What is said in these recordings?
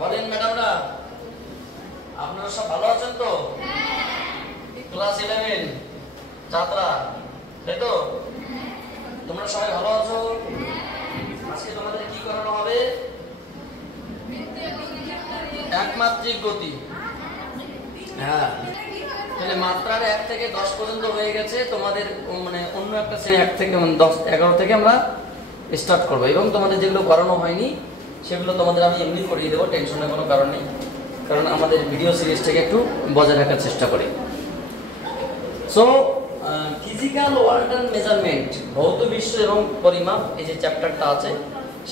বলেন ম্যাডামরা, আপনারা সব ভালো আছেন তো? ক্লাস 11 ছাত্ররা, তাই তো? তোমরা সবাই ভালো আছো? আজকে তোমাদের কি করানো হবে? একমাত্রিক গতি। হ্যাঁ, তাহলে মাত্রার 1 থেকে 10 পর্যন্ত হয়ে গেছে। তোমাদের মানে অন্য একটা 1 থেকে 10 11 থেকে আমরা স্টার্ট করবো, এবং তোমাদের যেগুলো করানো হয়নি সেগুলো তোমাদের আমি এমনি করিয়ে দেবো, টেনশনের কোনো কারণ নেই, কারণ আমাদের ভিডিও সিরিজটাকে একটু বজায় রাখার চেষ্টা করি। So physical world and measurement, ভৌত বিশ্ব এবং পরিমাপ, এই যে চ্যাপ্টারটা আছে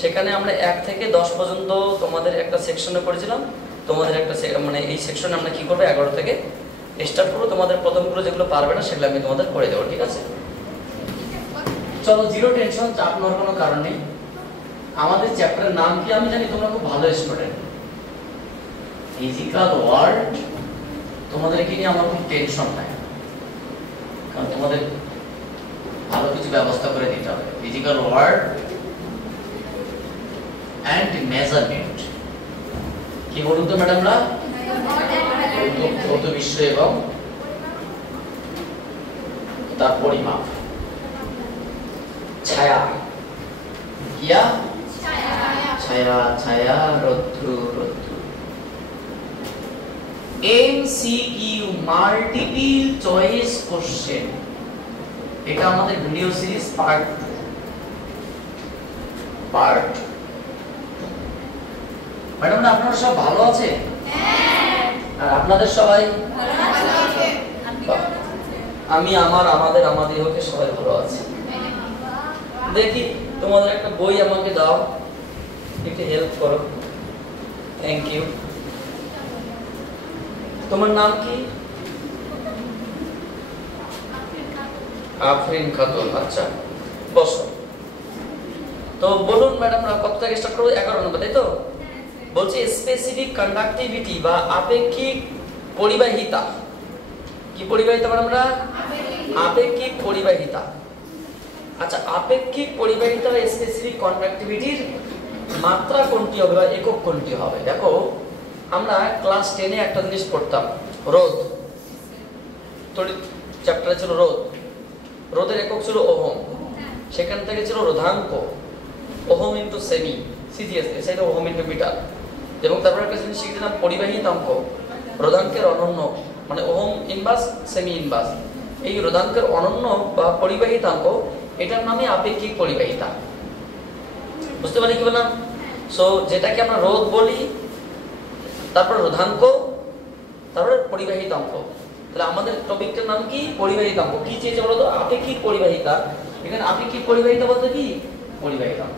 সেখানে আমরা 1 থেকে 10 পর্যন্ত তোমাদের একটা সেকশনে করেছিলাম। তোমাদের একটা মানে এই সেকশনে আমরা কি করবো 11 থেকে স্টার্ট করবো। তোমাদের প্রথমগুলো যেগুলো পারবে না সেগুলো আমি তোমাদের করে দেবো, ঠিক আছে? চলো, জিরো টেনশন, চাপ নেওয়ার কোনো কারণ নেই। আমাদের চ্যাপ্টারের নাম কি আমি জানি তোমরা খুব ভালো স্টুডেন্ট। ফিজিক্যাল ওয়ার্ল্ড, তোমাদের কি নিয়ে আমার খুব টেনশন নাই, কারণ তোমাদের ভালো কিছু ব্যবস্থা করে দিতে হবে। ফিজিক্যাল ওয়ার্ল্ড অ্যান্ড মেজারমেন্ট কি বলুন তো ম্যাডামরা? ভৌত বিশ্ব এবং তার পরিমাপ। ছায়া, কিয়া ছায়া, ছায়া, রৌদ্র, রৌদ্র। MCQ, মাল্টিপল চয়েস কোশ্চেন, এটা আমাদের ভিডিও সিরিজ পার্ট। ম্যাডাম, আপনারা সব ভালো আছে? আর আপনাদের সবাই? আমি আমাদের হোকে সবাই ভালো আছে। দেখি তোমাদের একটা বই আমাকে দাও, একটু হেল্প করো। Thank you. তোমার নাম কি? আফরিন খাতুন। আচ্ছা, বসো। তো বলুন ম্যাডামরা, কত থেকে স্টার্ট করবো? 11 নম্বর, তাই তো? বলছি স্পেসিফিক কন্ডাক্টিভিটি বা আপেক্ষিক পরিবাহিতা। কি পরিবাহিতা ম্যাডামরা? আপেক্ষিক পরিবাহিতা। আচ্ছা, আপেক্ষিক পরিবাহিতা বা স্পেসিফিক কন্ডাক্টিভিটির মাত্রা কোনটি হবে বা একক কোনটি হবে? দেখো, আমরা ক্লাস 10-এ একটা জিনিস পড়তাম, রোধ। তড়িৎ চ্যাপ্টারে ছিল রোধ। রোধের একক ছিল ওহম, সেখান থেকে ছিল রোধাঙ্ক, ওহম ইন্টু সেমি, সিজিএস, সেটা ওহম ইন্টু মিটার। এবং তারপর একটা জিনিস শিখছিলাম পরিবাহিতাঙ্ক, রোধাঙ্কের অনন্য, মানে ওহম ইনভার্স, সেমি ইনভার্স। এই রোধাঙ্কের অনন্য বা পরিবাহিতাঙ্ক, এটার নামে আপেক্ষিক পরিবাহিতা। বুঝতে পারি কি বললাম? সো যেটাকে আমরা রোধ বলি, তারপর রোধাঙ্ক, তারপরে পরিবাহিতাঙ্ক। তাহলে আমাদের টপিকটার নাম কি? পরিবাহিতাঙ্ক। কি চেয়েছে বলতো? আপেক্ষিক পরিবাহিতা। এখানে আপেক্ষিক পরিবাহিতা বলতে কি? পরিবাহিতাঙ্ক।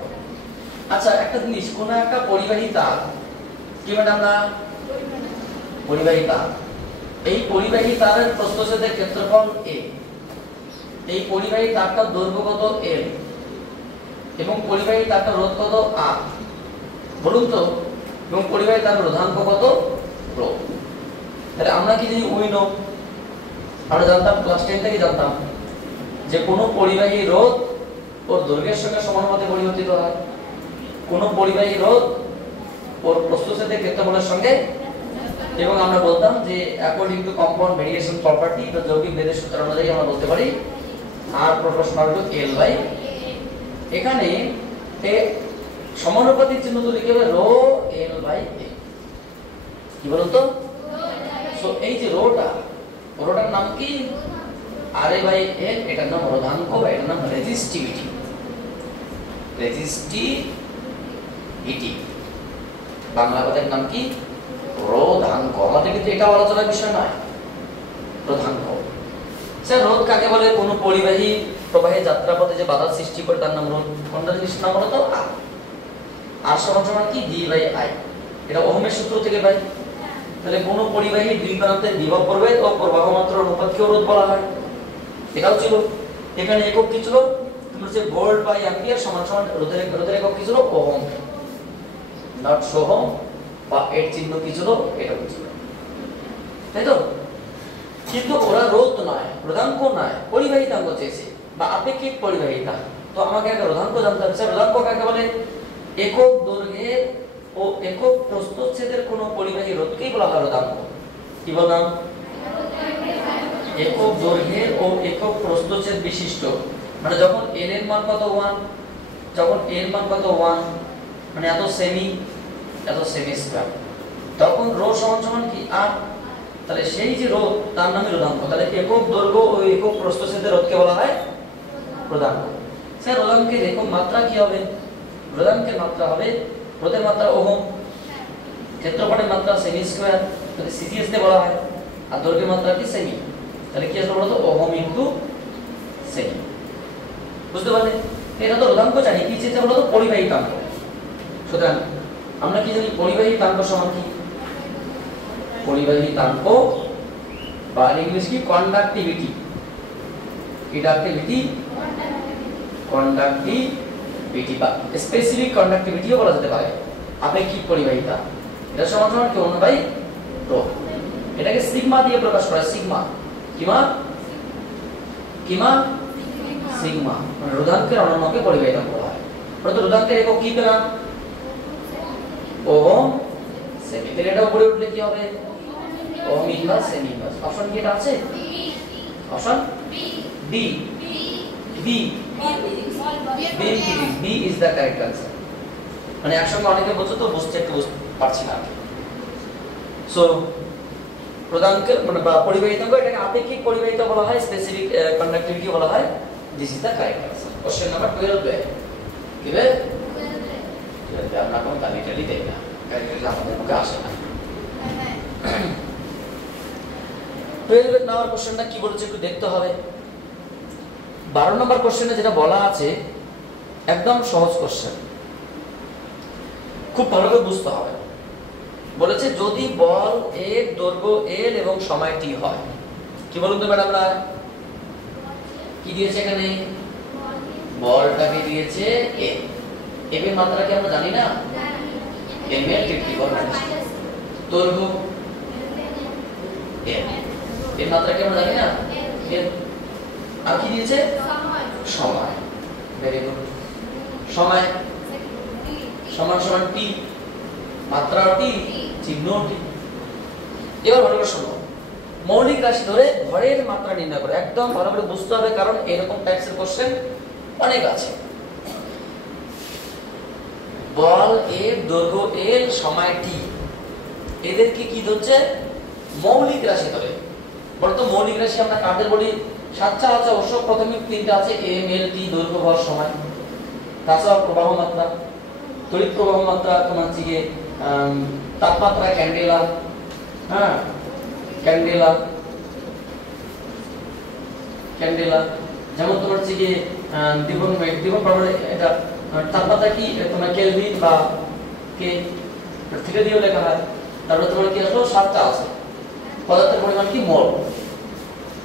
আচ্ছা, একটা জিনিস, কোন একটা পরিবাহিতা কি ম্যাডামরা? পরিবাহিতা। এই পরিবাহিতার প্রস্থচ্ছেদের ক্ষেত্রফল a, এই পরিবাহিতার দৈর্ঘ্য কত l, এবং পরিবাহিতার রোধ কত r, বলুন তো? এবং পরিবাহিতার রোধাঙ্ক কত? ρ। তাহলে আমরা কি জানি? উই নো, আমরা জানতাম ক্লাস 10 থেকে জানতাম যে কোন পরিবাহী রোধ ওর দৈর্ঘ্যের সঙ্গে সমানুপাতে পরিবর্তিত হয়। কোন পরিবাহী রোধ ওর প্রস্থচ্ছেদের ক্ষেত্রফলের সঙ্গে, এবং আমরা বলতাম যে according to compound variation property বা যৌগিক ভেদের সূত্র অনুযায়ী আমরা বলতে পারি r proportional to l by. এখানে সমানুপাতিক চিহ্ন তো লিখে হবে ρ l বাই a। কি বলুন তো? সো এই যে রোটার নাম কি? r a বাই l, এটার নাম রোধাঙ্ক বা এটার নাম রেজিস্টিভিটি। রেজিস্টিভিটি বাংলা কথার নাম কি? রোধাঙ্ক। আমাদের কিন্তু এটা আলোচনার বিষয় নয়, রোধাঙ্ক। স্যার, রোধ কাকে বলে? কোন পরিবাহী প্রবাহে যাত্রাপথে যে বাধা সৃষ্টি করে তার নাম রোধ। কোনটা জিনিসের নাম বলো তো? আর সমান কি? v by i। এটা ওহমের সূত্র থেকে পাই। তাহলে কোন পরিবাহী দুই প্রান্তে বিভব প্রবাহ ও প্রবাহ মাত্রার অনুপাতকে রোধ বলা হয়। এটাও ছিল। এখানে একক কি ছিল? তোমরা যে ভোল্ট বাই অ্যাম্পিয়ার সমান রোধের একক কি ছিল? ওহম, নট সোহম, বা এর চিহ্ন কি ছিল? এটা ছিল, তাই তো? কিন্তু ওরা রোধ নয়, রোধাঙ্ক নয়, পরিবাহিতাঙ্ক চেয়েছে বা আপেক্ষিক পরিবাহিতা। তো আমাকে একটা রোধাঙ্ক জানতে হবে। স্যার, রোধাঙ্ক কাকে বলে? একক দৈর্ঘ্যের ও একক প্রস্থচ্ছেদের কোন পরিবাহী রোধকেই বলা হয় রোধাঙ্ক। কি বললাম? একক দৈর্ঘ্যের ও একক প্রস্থচ্ছেদ বিশিষ্ট, মানে যখন l এর মান কত 1, যখন l এর মান কত 1 মানে এত সেমি স্কয়ার, তখন রো সমান সমান কি r, তাহলে সেই যে রোধ তার নামই রোধাঙ্ক। তাহলে একক দৈর্ঘ্য ও একক প্রস্থচ্ছেদের রোধকে বলা হয় রোধাঙ্ক। স্যার রোধাঙ্কের একক মাত্রা কি হবে? রোধাঙ্কের মাত্রা হবে, রোধের মাত্রা ওহম, ক্ষেত্রফলের মাত্রা সেমি স্কয়ার, তাহলে সিজিএস তে বলা হয়, আর দৈর্ঘ্যের মাত্রা কি সেমি, তাহলে কি আসলে বলতো ওহম ইনটু সেমি। বুঝতে পারলে? এটা তো রোধাঙ্ক জানি, কি চেয়েছে বলতো পরিবাহিতাঙ্ক। সুতরাং আমরা কি জানি পরিবাহিতাঙ্ক সমান কি? পরিবাহিতাঙ্ক বা ইংলিশ কি কন্ডাক্টিভিটি, কন্ডাক্টিভিটি বা স্পেসিফিক কন্ডাক্টিভিটিও বলা যেতে পারে, আপেক্ষিক পরিবাহিতা। এটা সমান সমান কি 1/ρ। এটাকে সিগমা দিয়ে প্রকাশ করা, সিগমা কিমা সিগমা, মানে রোধাঙ্কের অনন্যকে পরিবাহিতাঙ্ক বলা হয়। প্রথম রোধাঙ্কের একক কি পেলাম? ওহম সেমি। তাহলে এটা উপরে উঠলে কি হবে? ওহম ইনভার্স সেমি ইনভার্স। অপশন কি এটা আছে? Option B, B is the correct answer. মানে একসঙ্গে অনেকে বলছো তো বুঝতে একটু পারছি না। সো রোধাঙ্কের মানে বা পরিবাহিতাঙ্ক, এটাকে আপেক্ষিক পরিবাহিতা বলা হয়, স্পেসিফিক কন্ডাক্টিভিটি বলা হয়। This is the correct answer. Question number 12 কি বে? আমরা কোন তালিকালি দেই না, কারিগরি আমাদের মুখে আসে না। 12 এর নাম্বার কোশ্চেনটা কি বলেছে একটু দেখতে হবে। 12 নম্বর কোশ্চেনে যেটা বলা আছে একদম সহজ কোশ্চেন, খুব ভালো করে বুঝতে হবে। বলেছে যদি বল এর দৈর্ঘ্য l এবং সময় t হয়, কি বলুন তো ম্যাডামরা? কি দিয়েছে এখানে? বলটাকে দিয়েছে l, m এর মাত্রা কি আমরা জানি না? m এর কি বল দৈর্ঘ্য l, এর মাত্রা কি আমরা জানি না? l। আর কি দিয়েছে? সময়। Very good. সময় সমান সমান t, মাত্রা t, চিহ্ন t। এবার ভালো করে শোনো, মৌলিক রাশি ধরে ভরের মাত্রা নির্ণয় করে, একদম ভালো করে বুঝতে হবে, কারণ এরকম টাইপসের কোশ্চেন অনেক আছে। বল এর দৈর্ঘ্য l, সময় t, এদেরকে কি ধরছে? মৌলিক রাশি ধরে। বলতো মৌলিক রাশি আমরা কাদের বলি? সাতটা আছে অবশ্য, প্রথমে তিনটা আছে, m, l, t, দৈর্ঘ্য, ভর, সময়। তাছাড়া প্রবাহ মাত্রা, তড়িৎ প্রবাহ মাত্রা, তোমার হচ্ছে তাপমাত্রা, ক্যান্ডেলা, হ্যাঁ ক্যান্ডেলা, যেমন তোমার হচ্ছে দ্বিগুণ প্রবাহ, এটা তাপমাত্রা কি তোমার কেলভিন বা কে থিটা দিয়েও লেখা হয়। তারপর তোমার কি আসলো? সাতটা আছে, পদার্থের পরিমাণ কি? মোল।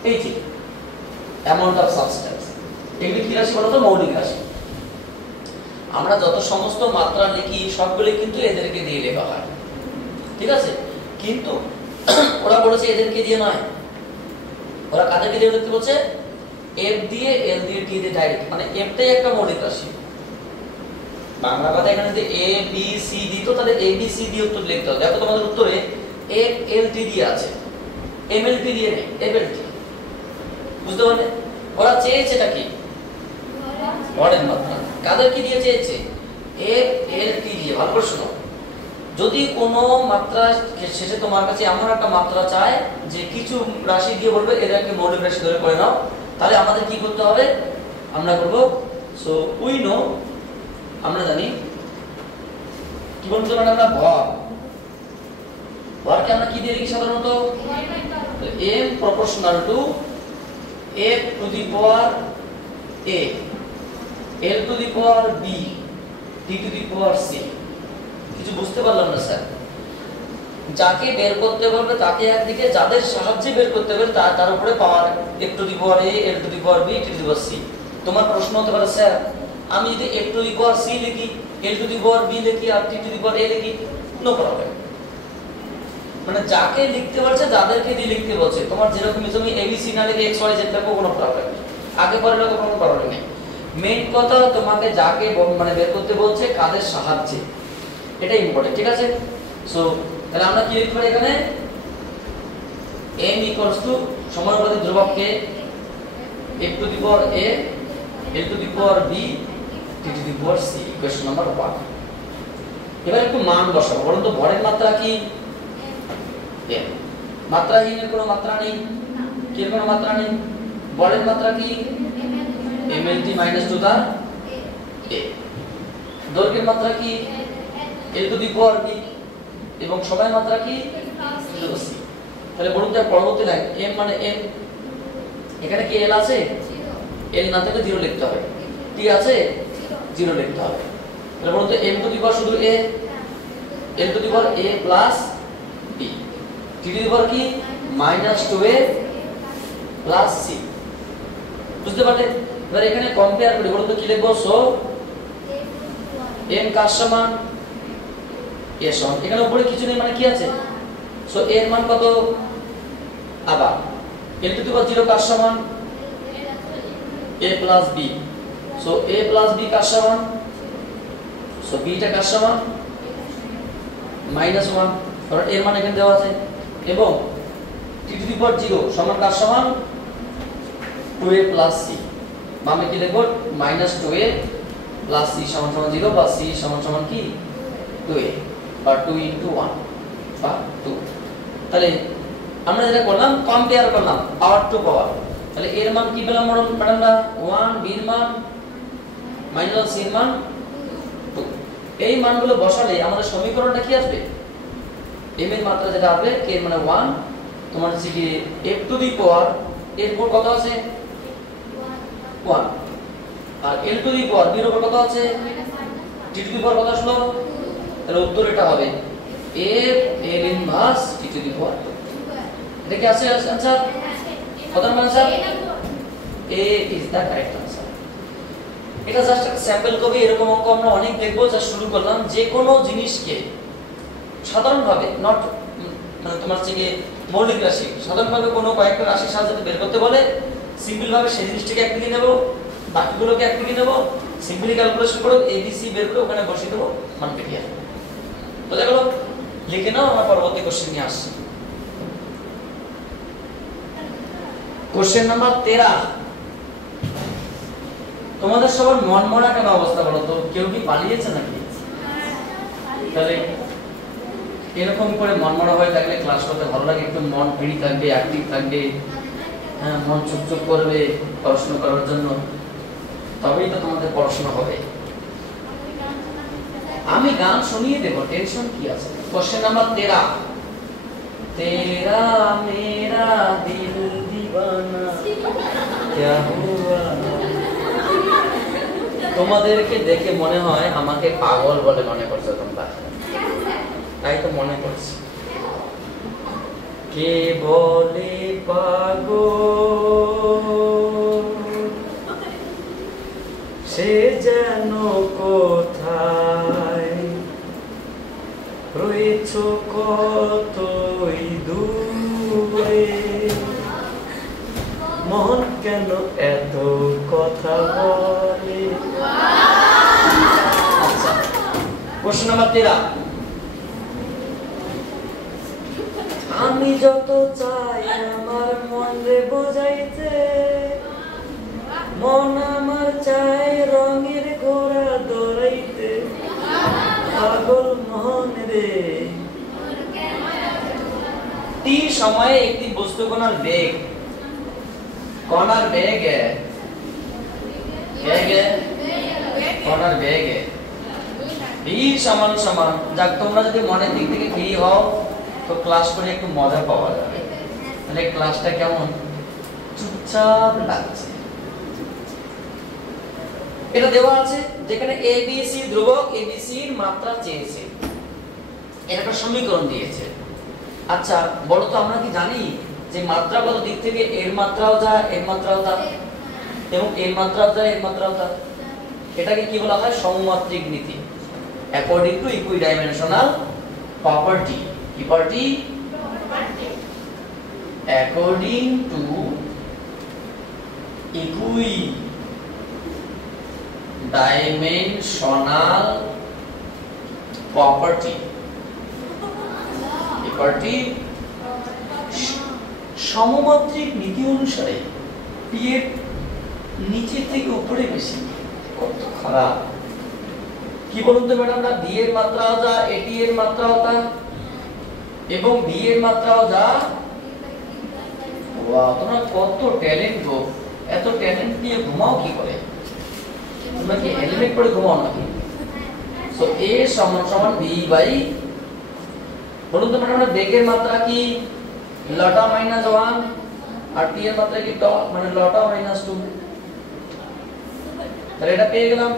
এই যে অ্যামাউন্ট অফ সাবস্টেন্স, এগুলি কি রাশি বলতো? মৌলিক রাশি। আমরা যত সমস্ত মাত্রা লিখি সবগুলো কিন্তু এদেরকে দিয়ে লেখা হয়, ঠিক আছে? কিন্তু ওরা বলেছে এদেরকে দিয়ে নয়, ওরা কাদেরকে দিয়ে লিখতে বলছে? f দিয়ে, l দিয়ে, t দিয়ে ডাইরেক্ট, মানে f টাই একটা মৌলিক রাশি। বাংলা কথা এখানে যদি a b c দিত তাহলে a b c দিয়ে উত্তর লিখতে হবে। দেখো তোমাদের উত্তরে f l t দিয়ে আছে, m l t দিয়ে নেই, f l t। বুঝতে পারলে? ওরা চেয়েছে এটা কি? ভরের মাত্রা। কাদের কি দিয়ে চেয়েছে? f l t দিয়ে। ভালো করে শোনো, যদি কোনো মাত্রা শেষে তোমার কাছে এমন একটা মাত্রা চায় যে কিছু রাশি দিয়ে বলবে এটাকে মৌলিক রাশি ধরে করে নাও, তাহলে আমাদের কি করতে হবে? আমরা করব, সো উই নো, আমরা জানি কি বলতে পারি আমরা? ভরকে আমরা কি দিয়ে লিখি সাধারণত? m proportional to f to the power a, l to the power b, t to the power c। কিছু বুঝতে পারলাম না স্যার? যাকে বের করতে বলবে তাকে একদিকে, যাদের সাহায্যে বের করতে হবে তার উপরে পাওয়ার f to the power a, l to the power b, t to the power c। তোমার প্রশ্ন হতে পারে স্যার আমি যদি f to the power c লিখি, l to the power b লিখি আর t to the power a লিখি, no problem. মানে যাকে লিখতে বলছে যাদেরকে দিয়ে লিখতে বলছে, তোমার যেরকম তুমি abc না লিখে x y z লিখো, কোনো প্রবলেম নেই, আগে পরে লিখো কোনো প্রবলেম নেই। মেইন কথা তোমাকে যাকে মানে বের করতে বলছে কাদের সাহায্যে, এটা ইম্পর্টেন্ট, ঠিক আছে? সো তাহলে আমরা কি লিখব এখানে m = সমানুপাতিক ধ্রুবককে f two the power a l to the power b t to the power c equation number 1। এবার একটু মান বসাবো। বলুন তো ভরের মাত্রা কি? m। মাত্রাহীনের কোনো মাত্রা নেই, কি এর কোনো মাত্রা নেই। বলের মাত্রা কি? mlt - 2 তার a। দৈর্ঘ্যের মাত্রা কি? l to the power b এবং সময়ের মাত্রা কি? c। তাহলে বলুন যে পরবর্তী লাইন m মানে m, এখানে কি l আছে? l না থাকলে 0 লিখতে হবে, t আছে 0 লিখতে হবে। তাহলে বলুন তো m টু দি পাওয়ার শুধু a, l to the power a plus b, t to the power কি -2a প্লাস c। বুঝতে পারলে? এবার এখানে কম্পেয়ার করি, বলুন তো কি লিখবো? সো m কার সমান? a সমান, এখানে উপরে কিছু নেই মানে কি আছে? সো a এর মান কত? আবার l টু দি পাওয়ার 0 কার সমান? a plus b। So a plus b কার সমান? সো b টা কার সমান? -1, কারণ এর মান এখানে দেওয়া আছে। এবং t টু দি পাওয়ার 0 সমান কার সমান? 2a plus c। মানে কি লিখব? -2a প্লাস c সমান 0 বা c সমান কি 2a বা 2 * 1 বা 2। তাহলে আমরা যেটা করলাম কম্পেয়ার করলাম পাওয়ার টু পাওয়ার। তাহলে এর মান কি পেলাম ম্যাডামরা? 1, b এর মান - c এর মান 2। এই মানগুলো বসালে আমাদের সমীকরণটা কি আসবে? m এর মাত্রা যেটা হবে k এর মানে 1, তোমার হচ্ছে কি f টু দি পাওয়ার এর উপর কত আছে? 1, আর l to the power b এর উপর কত আছে? t টু দি পাওয়ার কত আসলো? তাহলে উত্তর এটা হবে f l inverse t to the power 2। এটা কি আছে आंसर? কত নম্বর answer? a is the correct answer. এটা জাস্ট একটা স্যাম্পল কপি। এরকম অঙ্ক আমরা অনেক দেখব। যা শুরু করলাম যে কোনো জিনিসকে সাধারণভাবে নট মানে তোমার থেকে মৌলিক রাশি সাধারণভাবে কোনো কয়েকটা রাশির সাহায্যে বের করতে বলে সিম্পল ভাবে সেই জিনিসটাকে এক দিকে নেব, বাকিগুলোকে এক দিকে নেব, সিম্পলি ক্যালকুলেশন করে abc বের করে ওখানে বসিয়ে দেব, মান পেয়ে আসবে। বুঝা গেল? লিখে নাও, আমরা পরবর্তী কোশ্চেন নিয়ে আসছি। Question number 13। তোমাদের সবার মন মরা কেন অবস্থা বলো তো? কেউ কি পালিয়েছে নাকি? তাহলে এরকম করে মন মরা হয়ে থাকলে ক্লাস করতে ভালো লাগে, একটু মন ফ্রি থাকবে, অ্যাক্টিভ থাকবে, হ্যাঁ মন চুপচুপ করবে পড়াশোনা করার জন্য, তবেই তো তোমাদের পড়াশোনা হবে। আমি গান শুনিয়ে দেব, টেনশন কি আছে? Question number 13। তেরা মেরা দিল দিওয়ানা क्या हुआ। তোমাদেরকে দেখে মনে হয় আমাকে পাগল বলে মনে করছো তোমরা, তাই তো মনে করছি। কে বলে পাগল সে যেন কোথায় রয়েছো কতই দূরে, মন কেন এত কথা বলে। প্রশ্ন নাম্বার 13। আমি যত চাই আমার মনে বোঝাইতে, মন আমার চাই রঙের ঘোড়া দৌড়াইতে, পাগল মন রে। টি সময়ে একটি বস্তু কণার বেগ, কণার বেগ কণার বেগ ভি সমান সমান। যাক তোমরা যদি মনের দিক থেকে ফ্রি হও তো ক্লাস করে একটু মজা পাওয়া যাবে। মানে ক্লাসটা কেমন চুপচাপ লাগছে। এটা দেওয়া আছে যেখানে ABC ধ্রুবক, ABC এর মাত্রা চেয়েছে, এটা একটা সমীকরণ দিয়েছে। আচ্ছা বলো তো আমরা কি জানি যে মাত্রাগত দিক থেকে এর মাত্রাও যা এর মাত্রাও তা, এবং এর মাত্রাও যা এর মাত্রাও তা। এটাকে কি বলা হয়? সমমাত্রিক নীতি, অ্যাকর্ডিং টু ইকুইডাইমেনশনাল প্রপার্টি। কি প্রপার্টি? অ্যাকর্ডিং টু ইকুইডাইমেনশনাল প্রপার্টি সমমাত্রিক নীতি অনুসারে p এর নিচে থেকে উপরে বেশি। কত খারাপ! কি বলুন তো ম্যাডাম, d এর মাত্রাও যা, at এর মাত্রাও তা, এবং b এর মাত্রাও যা। ওয়াও, তোমরা কত ট্যালেন্ট গো! এত ট্যালেন্ট নিয়ে ঘুমাও কি করে? তোমরা কি হেলমেট পরে ঘুমাও নাকি? সো a সমান সমান b বাই, বলুন তো ম্যাডাম, বেগের মাত্রা কি লটা মাইনাস 1 আর t এর মাত্রা কি ট মানে লটা মাইনাস 2। তাহলে এটা পেয়ে গেলাম,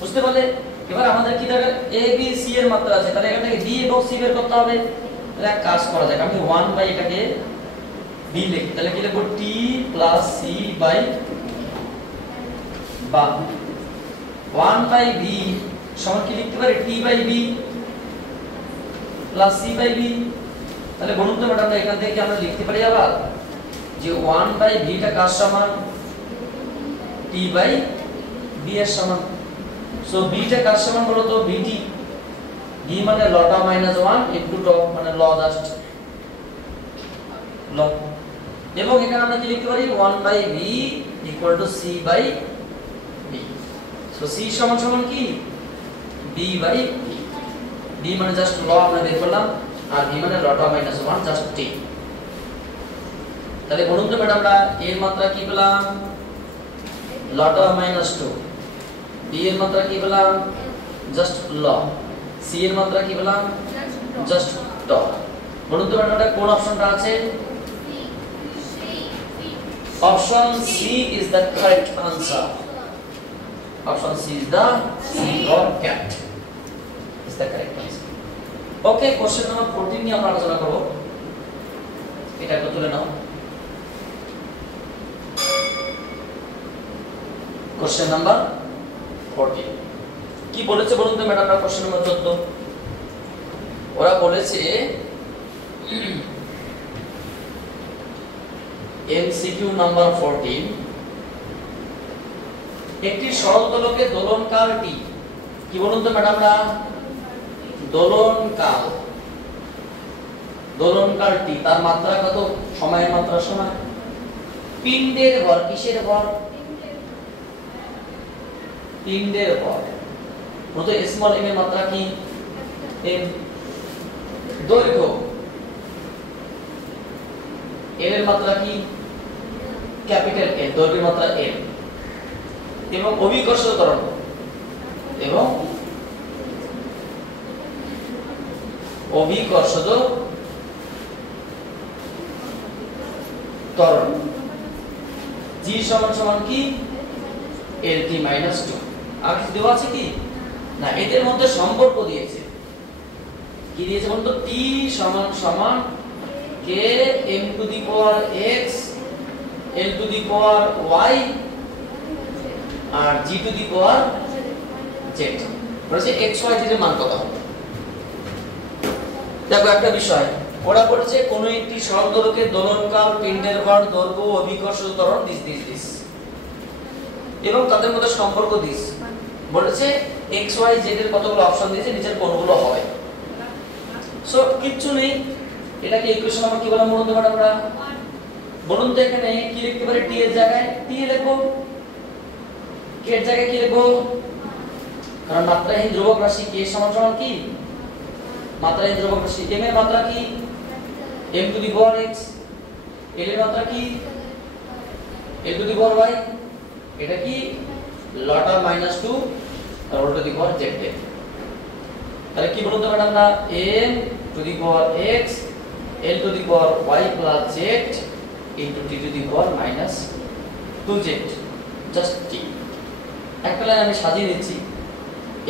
বুঝতে পারলে? এবার আমাদের কি দরকার, a b c এর মাত্রা আছে, তাহলে এখান থেকে d এবং c বের করতে হবে। তাহলে এক কাজ করা যাক, আমি 1 বাই এটাকে b লিখি, তাহলে কি লিখব t প্লাস c বাই বা 1 বাই b সমান কি লিখতে পারি t by b plus c by b। তাহলে বলুন তো ম্যাডাম, এখান থেকে আমরা লিখতে পারি আবার যে 1 বাই b টা কার সমান, t বাই b এর সমান। সো b টা কার সমান বলো তো, bt, b মানে লটা মাইনাস 1 ইনটু ট মানে ল জাস্ট ল। এবং এখানে আমরা কি লিখতে পারি 1 by b equal to c by b। So c সমান সমান কি b বাই b, b মানে জাস্ট ল আমরা বের করলাম, আর b মানে লটা মাইনাস 1 জাস্ট t। তাহলে বলুন তো ম্যাডাম, আমরা এর মাত্রা কি পেলাম লটা মাইনাস 2, b এর মাত্রা কি পেলাম জাস্ট ল, c এর মাত্রা কি পেলাম জাস্ট ট। বলুন তো ম্যাডাম, এটা কোন অপশনটা আছে? Option c is the correct answer. Option c is the or cat is the correct answer. Okay, question number 14 নিয়ে আমরা আলোচনা করব। এটা একটু তুলে নাও। Question number 14 কি বলেছে বলুন তো ম্যাডাম? আমরা question number 14, ওরা বলেছে MCQ নাম্বার 14, একটি সরল দোলকে দোলনকাল t, কি বলুন তো ম্যাডাম, আমরা দোলনকাল t তার মাত্রা কত, সময়ের মাত্রা সময়, পিণ্ডের ভর, কিসের ভর, পিণ্ডের ভর, বলতো স্মল m এর মাত্রা কি m, দৈর্ঘ্য l এর মাত্রা কি ক্যাপিটাল L, দৈর্ঘ্যের মাত্রা m, এবং অভিকর্ষজ ত্বরণ, এবং অভিকর্ষজ ত্বরণ g সমান সমান কি lt মাইনাস 2। আর কিছু দেওয়া আছে কি না? এদের মধ্যে সম্পর্ক দিয়েছে, কি দিয়েছে বলতো, t সমান সমান k m to the power x l to the power y আর g to the power z। বলেছে x y z এর মান কত হবে। দেখো একটা বিষয়, ওরা বলেছে কোন একটি সরল দোলকের দোলনকাল, পিণ্ডের ভর, দৈর্ঘ্য, অভিকর্ষজ ত্বরণ দিস এবং তাদের মধ্যে সম্পর্ক দিস। বলেছে x y z এর কতগুলো অপশন দিয়েছে, নিচের কোনগুলো হবে। সো কিচ্ছু নেই, এটাকে ইকুয়েশন আমরা কি বললাম বলুন তো ম্যাডাম? আমরা বলুন তো এখানে কি লিখতে পারি, t এর জায়গায় t লিখবো, k এর জায়গায় কি লিখবো, কারণ মাত্রাহীন ধ্রুবক রাশি k সমান সমান কি মাত্রাহীন ধ্রুবক রাশি, m এর মাত্রা কি m to the power x, l এর মাত্রা কি l to the power y, এটা কি লটা মাইনাস 2 আর l to the power z। তাহলে কি বলুন তো ম্যাডাম, না m to the power x l to the power y plus z into t to the power minus 2z just t। একটা লাইন আমি সাজিয়ে দিচ্ছি,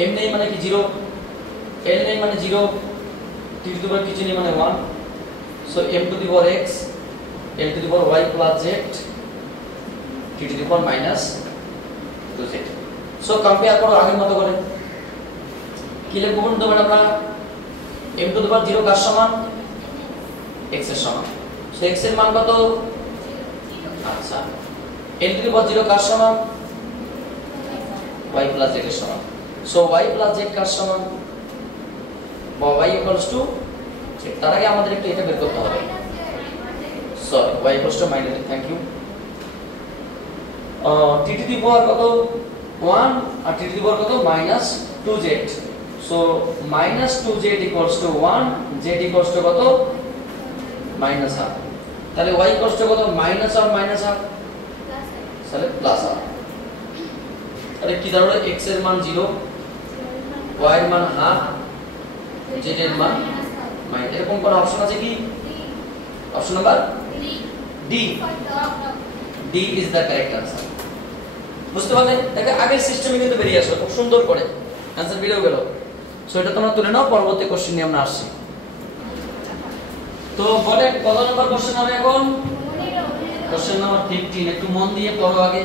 m নেই মানে কি 0, l নেই মানে 0, t টু দি পাওয়ার কিছু নেই মানে 1। So m to the power x l to the power y plus z t to the power minus 2z। So compare করো আগের মতো করে, কি লিখবো বলুন তো ম্যাডাম? আমরা m টু দি পাওয়ার 0 কার সমান, x এর সমান। সো x এর মান কত, আচ্ছা l টু দি পাওয়ার 0 কার সমান, y প্লাস z এর সমান। সো y প্লাস z কার সমান, বা y ইকুয়ালস টু তার আগে আমাদের একটু এটা বের করতে হবে sorry y equals to minus thank you t to the power কত 1 আর t টু দি পাওয়ার কত -2z so -2z equals to 1 z equals to কত -1/2 তাহলে y ইকুয়ালস টু কত মাইনাস আর মাইনাস হাফ তাহলে প্লাস হাফ তাহলে কি দাঁড়ালো x এর মান 0 y এর মান হাফ z এর মান মাইনাস এরকম কোন অপশন আছে কি option number D D is the correct answer বুঝতে পারলে দেখো আগের সিস্টেমে কিন্তু বেরিয়ে আসলো খুব সুন্দর করে आंसर বেরিয়ে গেল সো এটা তোমরা তুলে নাও পরবর্তী কোশ্চেন নিয়ে আমরা আসছি তো বলে কত নাম্বার কোশ্চেন হবে এখন কোশ্চেন নাম্বার 15 একটু মন দিয়ে পড়ো আগে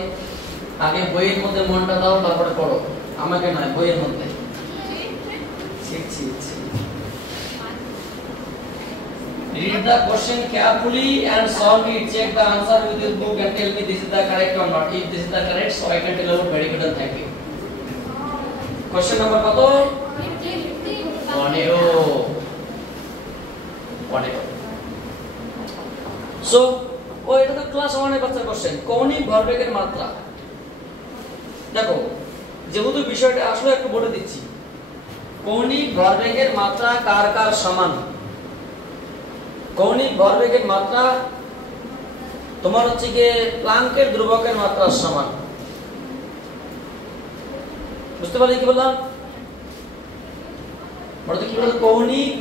আগে বইয়ের মধ্যে মনটা দাও তারপরে পড়ো আমাকে নয় বইয়ের মধ্যে Read the question carefully and solve it. Check the answer with this book and tell me this is the correct or not. If this is the correct, so I can tell you very good and thank you. Question number কত? 15. So, এটা তো class 1 এর বাচ্চার question কৌণিক ভরবেগের মাত্রা দেখো যেহেতু বিষয়টা আসলে একটু বলে দিচ্ছি কৌণিক ভরবেগের মাত্রা কার কার সমান কৌণিক ভরবেগের মাত্রা তোমার হচ্ছে যে প্লাঙ্কের ধ্রুবকের মাত্রার সমান বুঝতে পারলে কি বললাম বলতে কি বলতো কৌণিক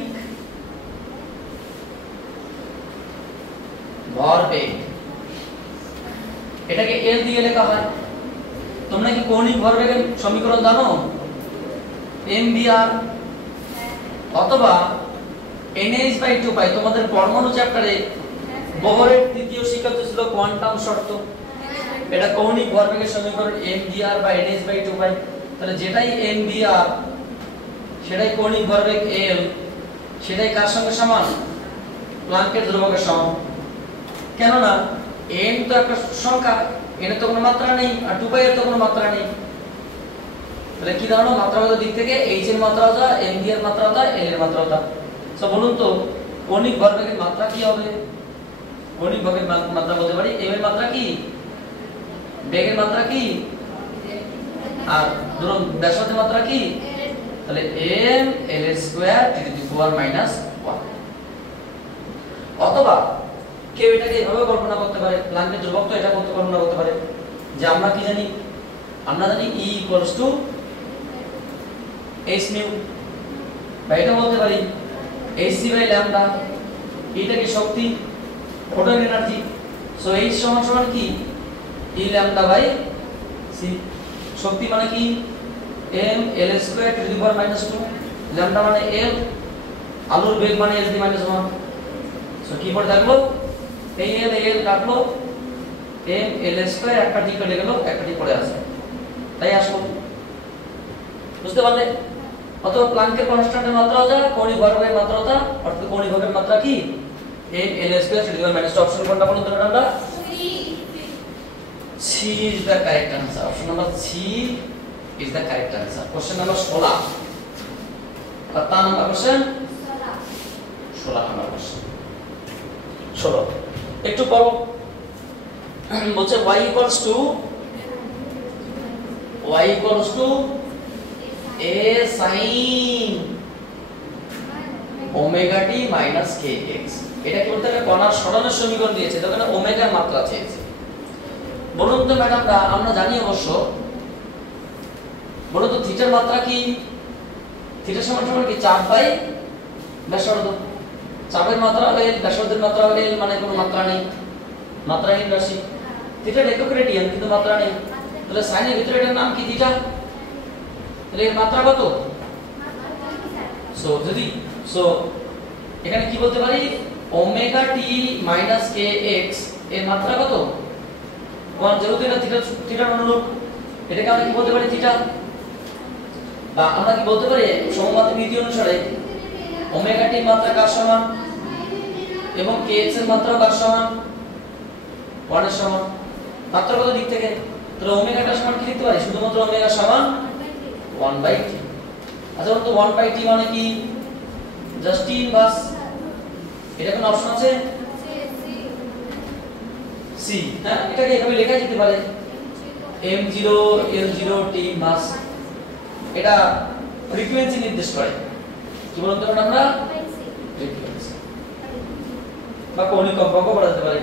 ভরবেগ এটাকে L দিয়ে লেখা হয় তোমরা কি কৌণিক ভরবেগের সমীকরণ জানো mvr অথবা nh/2 পাই তোমাদের পরমাণু চ্যাপ্টারে বোহরের তৃতীয় শিক্ষক ছিল কোয়ান্টাম শর্ত এটা কৌণিক ভরবেগের সমীকরণ mvr বা nh/2 পাই তাহলে যেটাই mvr সেটাই কৌণিক ভরবেগ L সেটাই কার সঙ্গে সমান প্লাঙ্কের ধ্রুবকের সমান কেন না n তো একটা সংখ্যা n এর তো কোনো মাত্রা নেই আর 2 পাই এর তো কোনো মাত্রা নেই তাহলে কি দাঁড়ালো মাত্রাগত দিক থেকে h এর মাত্রা যা mv এর মাত্রা যা l এর মাত্রা যা সো বলুন তো কৌণিক ভরবেগের মাত্রা কি হবে কৌণিক ভরবেগের মাত্রা বলতে পারি m এর মাত্রা কি বেগের মাত্রা কি আর ধরুন ব্যাসার্ধের মাত্রা কি তাহলে m l² t to the power -1 অথবা কেউ এটাকে এভাবে কল্পনা করতে পারে প্লাঙ্কের ধ্রুবক তো এটা করতে কল্পনা করতে পারে যে আমরা কি জানি আমরা জানি E h μ বা এটা বলতে পারি hc/λ এটা কি শক্তি ফোটন এনার্জি সো h সমান কি E λ/c শক্তি মানে কি m l² two the power -2 λ মানে l আলোর বেগ মানে l - 1 সো কি পড়ে থাকলো এই l কাটলো m l² একটা ঠিক কেটে গেল একটা ঠিক পড়ে আছে তাই আসলো বুঝতে পারলে অথবা প্লাঙ্কের কনস্ট্যান্টের মাত্রা যা কৌণিক ভরবেগের মাত্রা যা অর্থাৎ কৌণিক ভরবেগের মাত্রা কি m l² two the power -2 option কোনটা বলুন তো আমরা C is the correct answer option number C is the correct answer question number 16 कता नंबर क्वेश्चन 16 नंबर क्वेश्चन 16 একটু পড়ো বলছে y equals to a sin omega t minus kx এটা কি বলতে হবে কণার সরণের সমীকরণ দিয়েছে এখানে ওমেগার মাত্রা চেয়েছে বলুন তো ম্যাডামরা আমরা জানি অবশ্য বলুন তো থিটার মাত্রা কি থিটা সমান কি 4 বাই ব্যাসার্ধ চাপের মাত্রা হলে ব্যাসার্ধের মাত্রা হলে মানে কোনো মাত্রা নেই মাত্রাহীন রাশি থিটার একক রেডিয়ান কিন্তু মাত্রা নেই তাহলে সাইনের ভিতরে এটার নাম কি থিটা তাহলে এর মাত্রা কত সো এখানে কি বলতে পারি ওমেগা টি মাইনাস কে এক্স এর মাত্রা কত 1 যেহেতু এটা থিটার অনুরূপ এটাকে আমরা কি বলতে পারি থিটা বা আমরা কি বলতে পারি সমমাত্রিক নীতি অনুসারে ওমেগা টি মাত্রা কার সমান এবং কে এক্স এর মাত্রা কার সমান 1 এর সমান মাত্রাগত দিক থেকে তাহলে ওমেগাটা সমান কি লিখতে পারি শুধুমাত্র ওমেগা সমান 1/t আচ্ছা বলতো 1/t মানে কি জাস্ট টি ইনভার্স। এটা কোন অপশন আছে? সি। হ্যাঁ, এটাকে এভাবে লেখা যেতে পারে m0 l0 t ইনভার্স। এটা ফ্রিকোয়েন্সি নির্দেশ করে। কি বলুন তো আমরা? ফ্রিকোয়েন্সি বা কৌণিক কম্পাঙ্ক বলা যেতে পারে।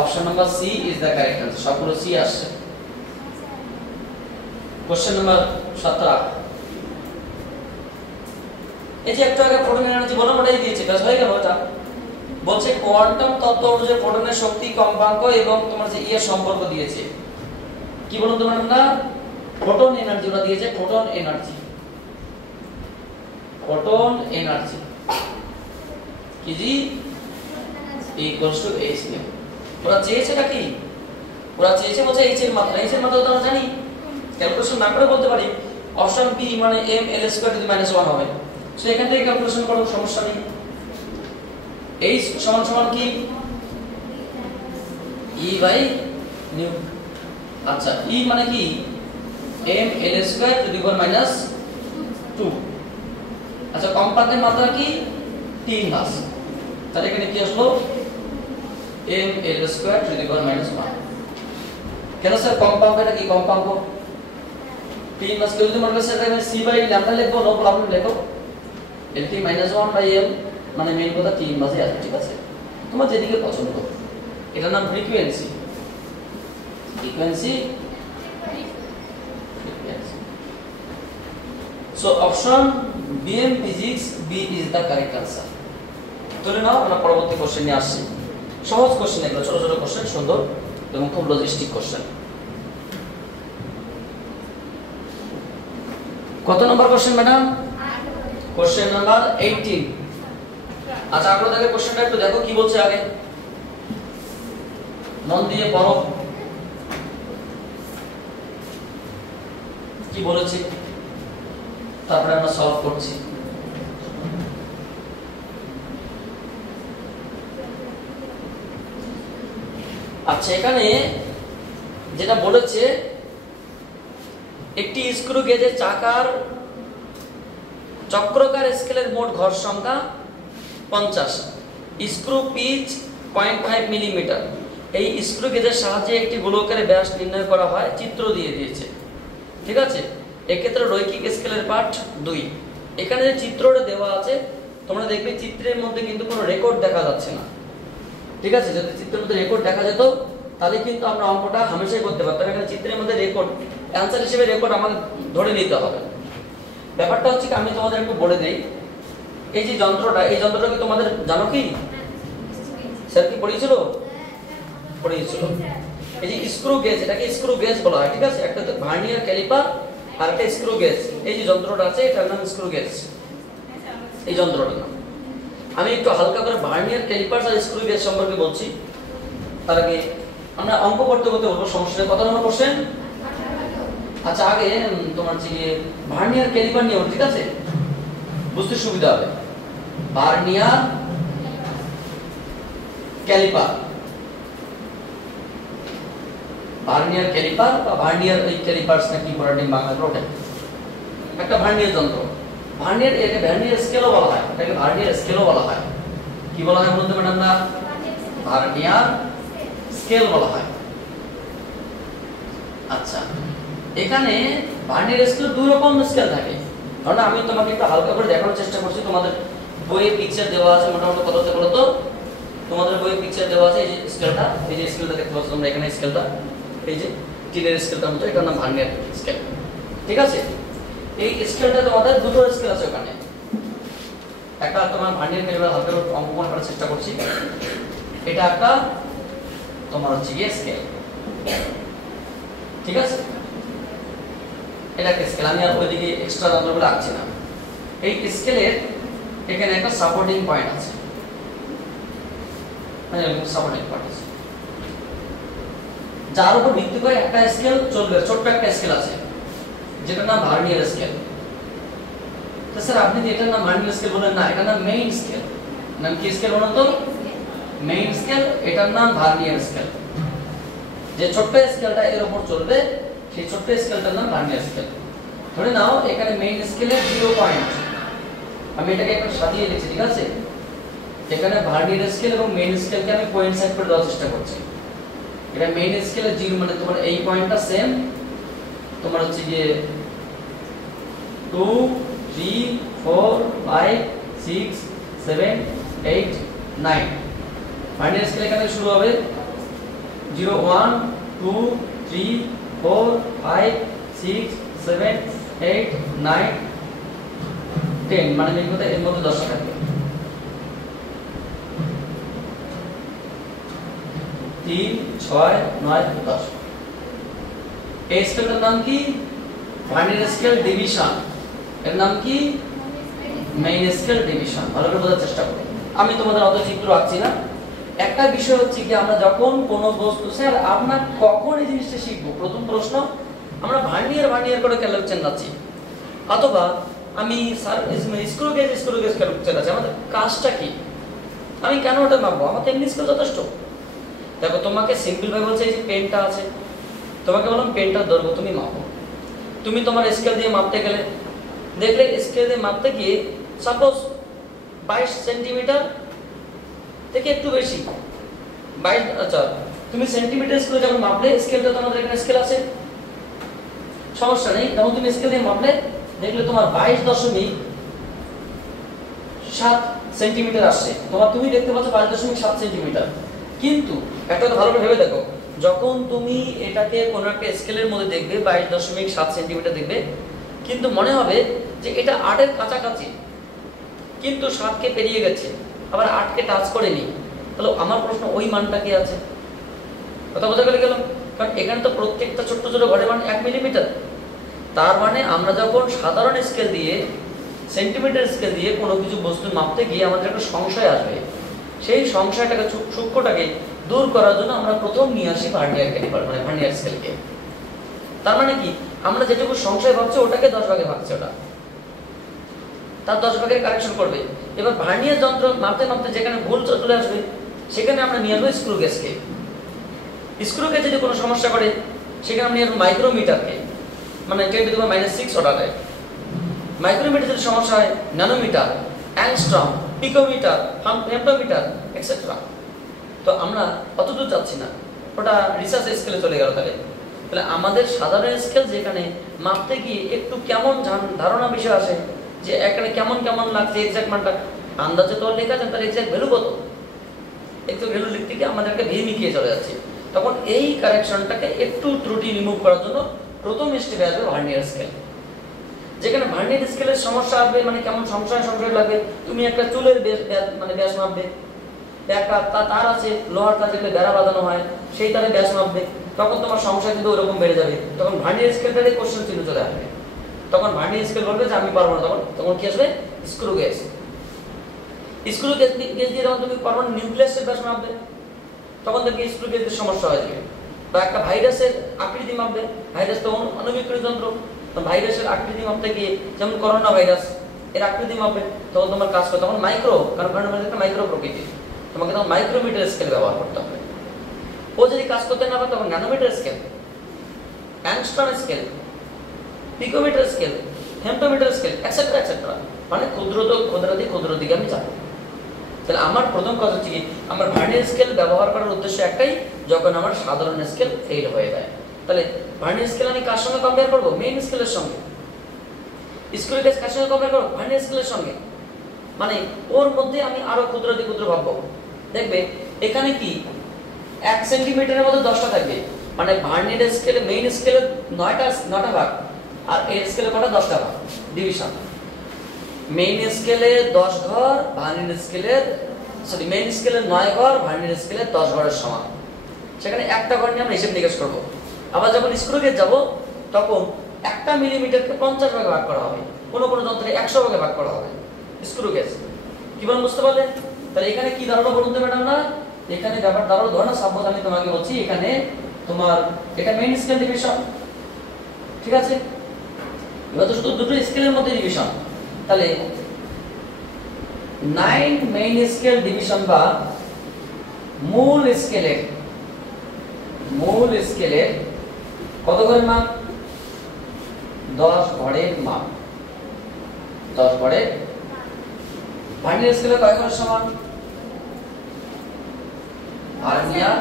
Option number C is the correct answer. সবগুলো সি আসছে। Question number 17। এই যে একটু আগে প্রোটন এনার্জি বললাম, ওটাই দিয়েছে, কাজ হয়ে গেল। এটা বলছে কোয়ান্টাম তত্ত্ব অনুযায়ী প্রোটনের শক্তি কম্পাঙ্ক এবং তোমার যে এর সম্পর্ক দিয়েছে। কি বলুন তো আমরা? ফোটন এনার্জি ওরা দিয়েছে। ফোটন এনার্জি, ফোটন এনার্জি কি জি ইকুয়ালস টু h নিউ। ওরা চেয়েছেটা কি? ওরা চেয়েছে বলছে h এর মাত্রা। h এর মাত্রা তো আমরা জানি, ক্যালকুলেশন না করে বলতে পারি। অপশন বি মানে m l স্কয়ার টু দি -1 হবে। সো এখান থেকে ক্যালকুলেশন করো, সমস্যা নেই। h সমান সমান কি? e by nu. আচ্ছা, e মানে কি? m l square to the power -2। আচ্ছা, কম্পাঙ্কের মাত্রা কি? t inverse. তাহলে এখানে কি আসলো? m l square to the power -1। কেন স্যার কম্পাঙ্কটা কি? কম্পাঙ্ক t ইনভার্স কে যদি মনে করেন স্যার এখানে c বাই ল্যামডা লিখবো, নো প্রবলেম, লেখো lt -1 বাই m, মানে মেইন কথা t ইনভার্সই আছে। ঠিক আছে, তোমার যেদিকে পছন্দ করো। এটার নাম frequency. Frequency. So option BM physics B is the correct answer. তুলে নাও, আমরা পরবর্তী কোশ্চেন নিয়ে আসছি। সহজ কোশ্চেন, এগুলো ছোট ছোট কোশ্চেন, সুন্দর এবং খুব লজিস্টিক কোশ্চেন। কত নম্বর কোশ্চেন ম্যাডাম? Question number 18। আচ্ছা, আপনারা দেখে কোশ্চেনটা একটু দেখো কি বলছে আগে, মন দিয়ে পড়ো কি বলেছে, তারপরে আমরা সলভ করছি। আচ্ছা, এখানে যেটা বলেছে, একটি স্ক্রু গেজের চাকার চক্রকার স্কেলের মোট ঘর সংখ্যা 50, স্ক্রু পিচ 0.5 মিলিমিটার। এই স্ক্রু গেজের সাহায্যে একটি গোলকের ব্যাস নির্ণয় করা হয়, চিত্র দিয়ে দিয়েছে। ঠিক আছে, এক্ষেত্রে রৈখিক স্কেলের পার্ট 2। এখানে যে চিত্রটা দেওয়া আছে, তোমরা দেখবে চিত্রের মধ্যে কিন্তু কোনো রেকর্ড দেখা যাচ্ছে না। ঠিক আছে, যদি চিত্রের মধ্যে রেকর্ড দেখা যেত তাহলে কিন্তু আমরা অঙ্কটা হামেশাই করতে পারতাম। এখানে চিত্রের মধ্যে রেকর্ড, অ্যান্সার হিসেবে রেকর্ড আমাদের ধরে নিতে হবে। ব্যাপারটা হচ্ছে কি, আমি তোমাদের একটু বলে দেই। এই যে যন্ত্রটা, এই যন্ত্রটা কি তোমাদের জানো কি? স্যার কি পড়িয়েছিল? পড়িয়েছিল। এই যে স্ক্রু গেজ, এটাকে স্ক্রু গেজ বলা হয়। ঠিক আছে, একটা ভার্নিয়ার ক্যালিপার আর একটা স্ক্রু গেজ। এই যে যন্ত্রটা আছে, এটার নাম স্ক্রু গেজ। এই যন্ত্রটার নাম। আমি একটু হালকা করে ভার্নিয়ার ক্যালিপার আর স্ক্রু গেজ সম্পর্কে বলছি। তার আগে আমরা অঙ্ক করতে করতে বলবো, সমস্যা। কত নম্বর কোশ্চেন? আচ্ছা, আগে তোমার যে ভার্নিয়ার ক্যালিপার নিয়ে, ঠিক আছে, বুঝতে সুবিধা হবে। ভার্নিয়ার ক্যালিপার, ভার্নিয়ার ক্যালিপার বা ভার্নিয়ার ক্যালিপারস নাকি পড়াটি বাংলা ওটা একটা ভার্নিয়ার যন্ত্র। ভার্নিয়ার, এটাকে ভার্নিয়ার স্কেলও বলা হয়। এটাকে ভার্নিয়ার স্কেলও বলা হয়। কি বলা হয় বলতে পারেন আমরা? ভার্নিয়ার স্কেল বলা হয়। আচ্ছা, এখানে ভার্নিয়ার স্কেল দুই রকম স্কেল থাকে। কারণ আমি তোমাকে একটু হালকা করে দেখানোর চেষ্টা করছি। তোমাদের বইয়ে পিকচার দেওয়া আছে মোটামুটি। কত বলো তো, তোমাদের বইয়ে পিকচার দেওয়া আছে। এই যে স্কেলটা, এই যে স্কেলটা দেখতে পাচ্ছ তোমরা এখানে, স্কেলটা এই যে টিনের স্কেলটার মতো, এটার নাম ভার্নিয়ার স্কেল। ঠিক আছে, এই স্কেলটা তোমাদের দুটো স্কেল আছে ওখানে। একটা তোমার ভার্নিয়ার ক্যালিপার, হালকা করে অঙ্কন করার চেষ্টা করছি। এটা একটা তোমার হচ্ছে গিয়ে স্কেল। ঠিক আছে, এটা একটা স্কেল। আমি আর ওইদিকে এক্সট্রা যন্ত্রগুলো আঁকছি না। এই স্কেলের এখানে একটা সাপোর্টিং পয়েন্ট আছে, মানে সাপোর্টিং পয়েন্ট আছে, যার উপর ভিত্তি করে একটা স্কেল চলবে। ছোট্ট একটা স্কেল আছে যেটার নাম ভার্নিয়ার স্কেল। তো স্যার আপনি এটার নাম ভার্নিয়ার স্কেল বলেন না, এটার নাম মেইন স্কেল। নাম কি স্কেল বলুন তো? Main scale. এটার নাম ভার্নিয়ার স্কেল। যে ছোট্ট স্কেলটা এর উপর চলবে, সেই ছোট্ট স্কেলটার নাম ভার্নিয়ার স্কেল। ধরে নাও এখানে মেইন স্কেলে 0 পয়েন্ট, আমি এটাকে একটু সাজিয়ে লিখছি, ঠিক আছে? এখানে ভার্নিয়ার স্কেল এবং মেইন স্কেলকে আমি কোইনসাইড করে দেওয়ার চেষ্টা করছি। এটা মেইন স্কেলে 0 মানে তোমার এই পয়েন্টটা সেম, তোমার হচ্ছে গিয়ে 2 3 4 5 6 7 8 9। ভার্নিয়ার স্কেল এখানে শুরু হবে 0 1 2 3 4 5 6 7 8 9 10, মানে এর মধ্যে 10 থাকবে। 3 6 9 10। এই স্কেলটার নাম কি? Vernier scale division. এর নাম কি? Main scale division. ভালো করে বোঝার চেষ্টা করো। আমি তোমাদের অত চিত্র আঁকছি না। একটা বিষয় হচ্ছে কি, আমরা যখন কোনো বস্তু, স্যার আমরা কখন এই জিনিসটা শিখবো? প্রথম প্রশ্ন, আমরা ভার্নিয়ার করে ক্যালকুলেট চালাচ্ছি, অথবা আমি স্যার স্ক্রু গেজ ক্যালকুলেট চালাচ্ছি। আমাদের কাজটা কি? আমি কেন ওটা মাপবো? আমার তো এমনি স্কেল যথেষ্ট। দেখো, তোমাকে সিম্পল ভাবে বলছে, এই যে পেনটা আছে, তোমাকে বললাম পেনটার দৈর্ঘ্য তুমি মাপো। তুমি তোমার স্কেল দিয়ে মাপতে গেলে, দেখলে স্কেল দিয়ে মাপতে গিয়ে সাপোজ 22 সেন্টিমিটার থেকে একটু বেশি 22, আচ্ছা তুমি সেন্টিমিটার স্কেলে যখন মাপলে, স্কেলটা তোমাদের এখানে স্কেল আছে, সমস্যা নেই। যখন তুমি স্কেল দিয়ে মাপলে দেখলে তোমার 22.7 সেন্টিমিটার আসছে, তুমি দেখতে পাচ্ছ 22.7 সেন্টিমিটার। কিন্তু একটা কথা ভালো করে ভেবে দেখো, যখন তুমি এটাকে কোনো একটা স্কেলের মধ্যে দেখবে 22.7 সেন্টিমিটার দেখবে, কিন্তু মনে হবে যে এটা 8 এর কাছাকাছি, কিন্তু 7 কে পেরিয়ে গেছে, আবার 8 কে টাচ করেনি। তাহলে আমার প্রশ্ন, ওই মানটা কি আছে? কথা বোঝা গেল? কারণ এখানে তো প্রত্যেকটা ছোট্ট ছোট ঘরের মান 1 মিলিমিটার। তার মানে আমরা যখন সাধারণ স্কেল দিয়ে, সেন্টিমিটার স্কেল দিয়ে কোনো কিছু বস্তু মাপতে গিয়ে আমাদের একটা সংশয় আসবে। সেই সংশয়টাকে, সূক্ষ্মটাকে দূর করার জন্য আমরা প্রথম নিয়ে আসি ভার্নিয়ার ক্যালিপার, মানে ভার্নিয়ার স্কেলকে। তার মানে কি, আমরা যেটুকু সংশয় ভাবছি ওটাকে 10 ভাগে ভাগছে, ওটা তার 10 ভাগের কারেকশন করবে। এবার ভার্নিয়ার যন্ত্র মাপতে মাপতে যেখানে ভুল চলে আসবে, সেখানে আমরা নিয়ে আসবো স্ক্রু গেজকে। স্ক্রু গেজ যদি কোনো সমস্যা করে, সেখানে আমরা নিয়ে আসবো মাইক্রোমিটারকে, মানে 10⁻⁻6 অর্ডারে। মাইক্রোমিটার যদি সমস্যা হয়, nanometre, angstrom, picometre, femtometre et cetera. তো আমরা অত দূর যাচ্ছি না, ওটা রিসার্চ স্কেলে চলে গেল। তাহলে আমাদের সাধারণ স্কেল যেখানে মাপতে গিয়ে একটু কেমন ধারণা বিষয় আসে, যে এখানে কেমন কেমন লাগছে, এক্সাক্ট মানটা আন্দাজে তো লেখা যায়, তার এক্সাক্ট ভ্যালু কত, এক্সাক্ট ভ্যালু লিখতে গিয়ে আমাদেরকে ভেমিকিয়ে চলে যাচ্ছে। তখন এই কারেকশনটাকে একটু ত্রুটি রিমুভ করার জন্য প্রথম স্টেপে আসবে ভার্নিয়ার স্কেল। যেখানে ভার্নিয়ার স্কেলের সমস্যা আসবে, মানে কেমন সংশয় লাগবে, তুমি একটা চুলের মানে ব্যাস মাপবে, একটা তার আছে লোহার তার, যেগুলো বেড়া বাঁধানো হয়, সেই তারে ব্যাস মাপবে, তখন তোমার সংশয় কিন্তু ওরকম বেড়ে যাবে। তখন ভার্নিয়ার স্কেলটারে কোশ্চেন চিহ্ন চলে আসবে। তখন ভার্নিয়ার স্কেল বলবে যে আমি পারবো না। তখন কি আসবে? Screw gauge. স্ক্রু গেজ দিয়ে যখন তুমি পারবো না, নিউক্লিয়াসের ব্যাস মাপবে, তখন দেখবে স্ক্রু গেজের সমস্যা হয়ে যাবে। বা একটা ভাইরাসের আকৃতি মাপবে, ভাইরাস তো অণুবীক্ষণিক যন্ত্র, ভাইরাসের আকৃতি মাপতে গিয়ে, যেমন করোনা ভাইরাস, এর আকৃতি মাপবে, তখন তোমার কাজ করে, তখন মাইক্রো, কারণ একটা মাইক্রো প্রকৃতি, তোমাকে তখন মাইক্রোমিটার স্কেল ব্যবহার করতে হবে। ও যদি কাজ করতে না পারে, তখন nanometre scale, angstrom scale, picometre scale, femtometre scale et cetera et cetera, মানে ক্ষুদ্র দিকে আমি যাবো। তাহলে আমার প্রথম কাজ হচ্ছে কি, আমার ভার্নিয়ার স্কেল ব্যবহার করার উদ্দেশ্য একটাই, যখন আমার সাধারণ স্কেল ফেল হয়ে যায়। তাহলে ভার্নিয়ার স্কেল আমি কার সঙ্গে কম্পেয়ার করবো? মেইন স্কেলের সঙ্গে। স্ক্রু গেজ কার সঙ্গে কম্পেয়ার করবো? ভার্নিয়ার স্কেলের সঙ্গে। মানে ওর মধ্যে আমি আরো ক্ষুদ্র ভাববো। দেখবে এখানে কি 1 সেন্টিমিটারের মধ্যে 10টা থাকবে, মানে ভার্নিয়ার স্কেলে মেইন স্কেলে 9টা ভাগ, আর এর স্কেলে কটা? 10টা ভাগ, ডিভিশন। মেইন স্কেলে 10 ঘর, ভার্নিয়ার স্কেলের মেইন স্কেলের 9 ঘর, ভার্নিয়ার স্কেলের 10 ঘরের সমান। সেখানে একটা ঘর নিয়ে আমরা হিসেব নিকেশ করবো। আবার যখন স্ক্রু গেজ যাবো, তখন 1 মিলিমিটারকে 50 ভাগে ভাগ করা হবে, কোনো যন্ত্রে 100 ভাগে ভাগ করা হবে স্ক্রু গেজ। কি বলেন, বুঝতে পারলেন? তাহলে এখানে কি দাঁড়ালো বলুন তো ম্যাডাম? না, এখানে ব্যাপার দাঁড়ালো, ধরো না সাপোজ আমি তোমাকে বলছি, এখানে তোমার এটা মেইন স্কেল ডিভিশন, ঠিক আছে? এবার তো শুধু দুটো স্কেলের মধ্যে ডিভিশন। তাহলে 9 মেইন স্কেল ডিভিশন বা মূল স্কেলের কত ঘরের মাপ? 10 ঘরের মাপ, 10 ঘরের ভার্নিয়ার স্কেলে কয় ঘরের সমান? ভার্নিয়ার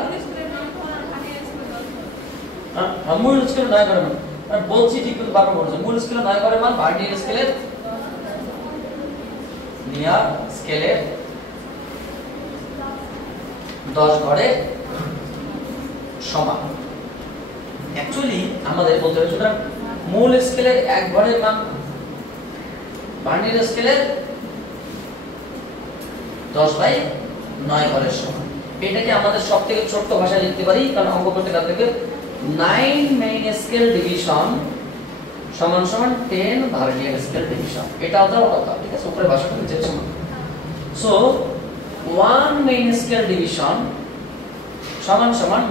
মূল স্কেলে 9 ঘরের মান। আর বলছি ঠিক কিন্তু বারবার বলছি, মূল স্কেলে 9 ঘরের মান, ভার্নিয়ার স্কেলের নিয়ার স্কেলের 10 ঘরের সমান। অ্যাকচুয়ালি আমাদের বলতে হবে সুতরাং মূল স্কেলের 1 ঘরের মান ভার্নিয়ার স্কেলের 10/9 ঘরের সমান। এটাকে আমাদের সবথেকে ছোট ভাষায় লিখতে পারি, কারণ অঙ্ক করতে গেলে থেকে 9 মেইন স্কেল ডিভিশন সমান সমান 10 ভার্নিয়ার স্কেল ডিভিশন। এটাও দাও কথা, ঠিক আছে? উপরে ভাষাটা নিচে সমান। সো 1 মেইন স্কেল ডিভিশন সমান সমান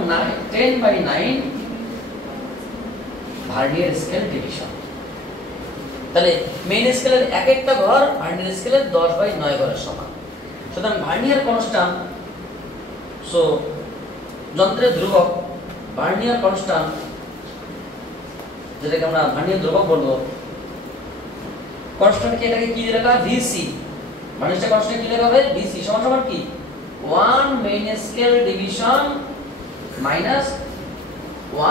10/9 ভার্নিয়ার স্কেল ডিভিশন। তাহলে মেইন স্কেলের এক একটা ঘর ভার্নিয়ার স্কেলের 10/9 ঘরের সমান। সুতরাং ভার্নিয়ার কনস্ট্যান্ট, সো যন্ত্রের ধ্রুবক ভার্নিয়ার কনস্ট্যান্ট, যেটাকে আমরা ভার্নিয়ার ধ্রুবক বলবো, কনস্ট্যান্টকে এটাকে কি দিয়ে লেখা? ভিসি। ভার্নিয়ার কনস্ট্যান্ট কি লেখা হবে? ভিসি সমান সমান কি? 1 main scale division minus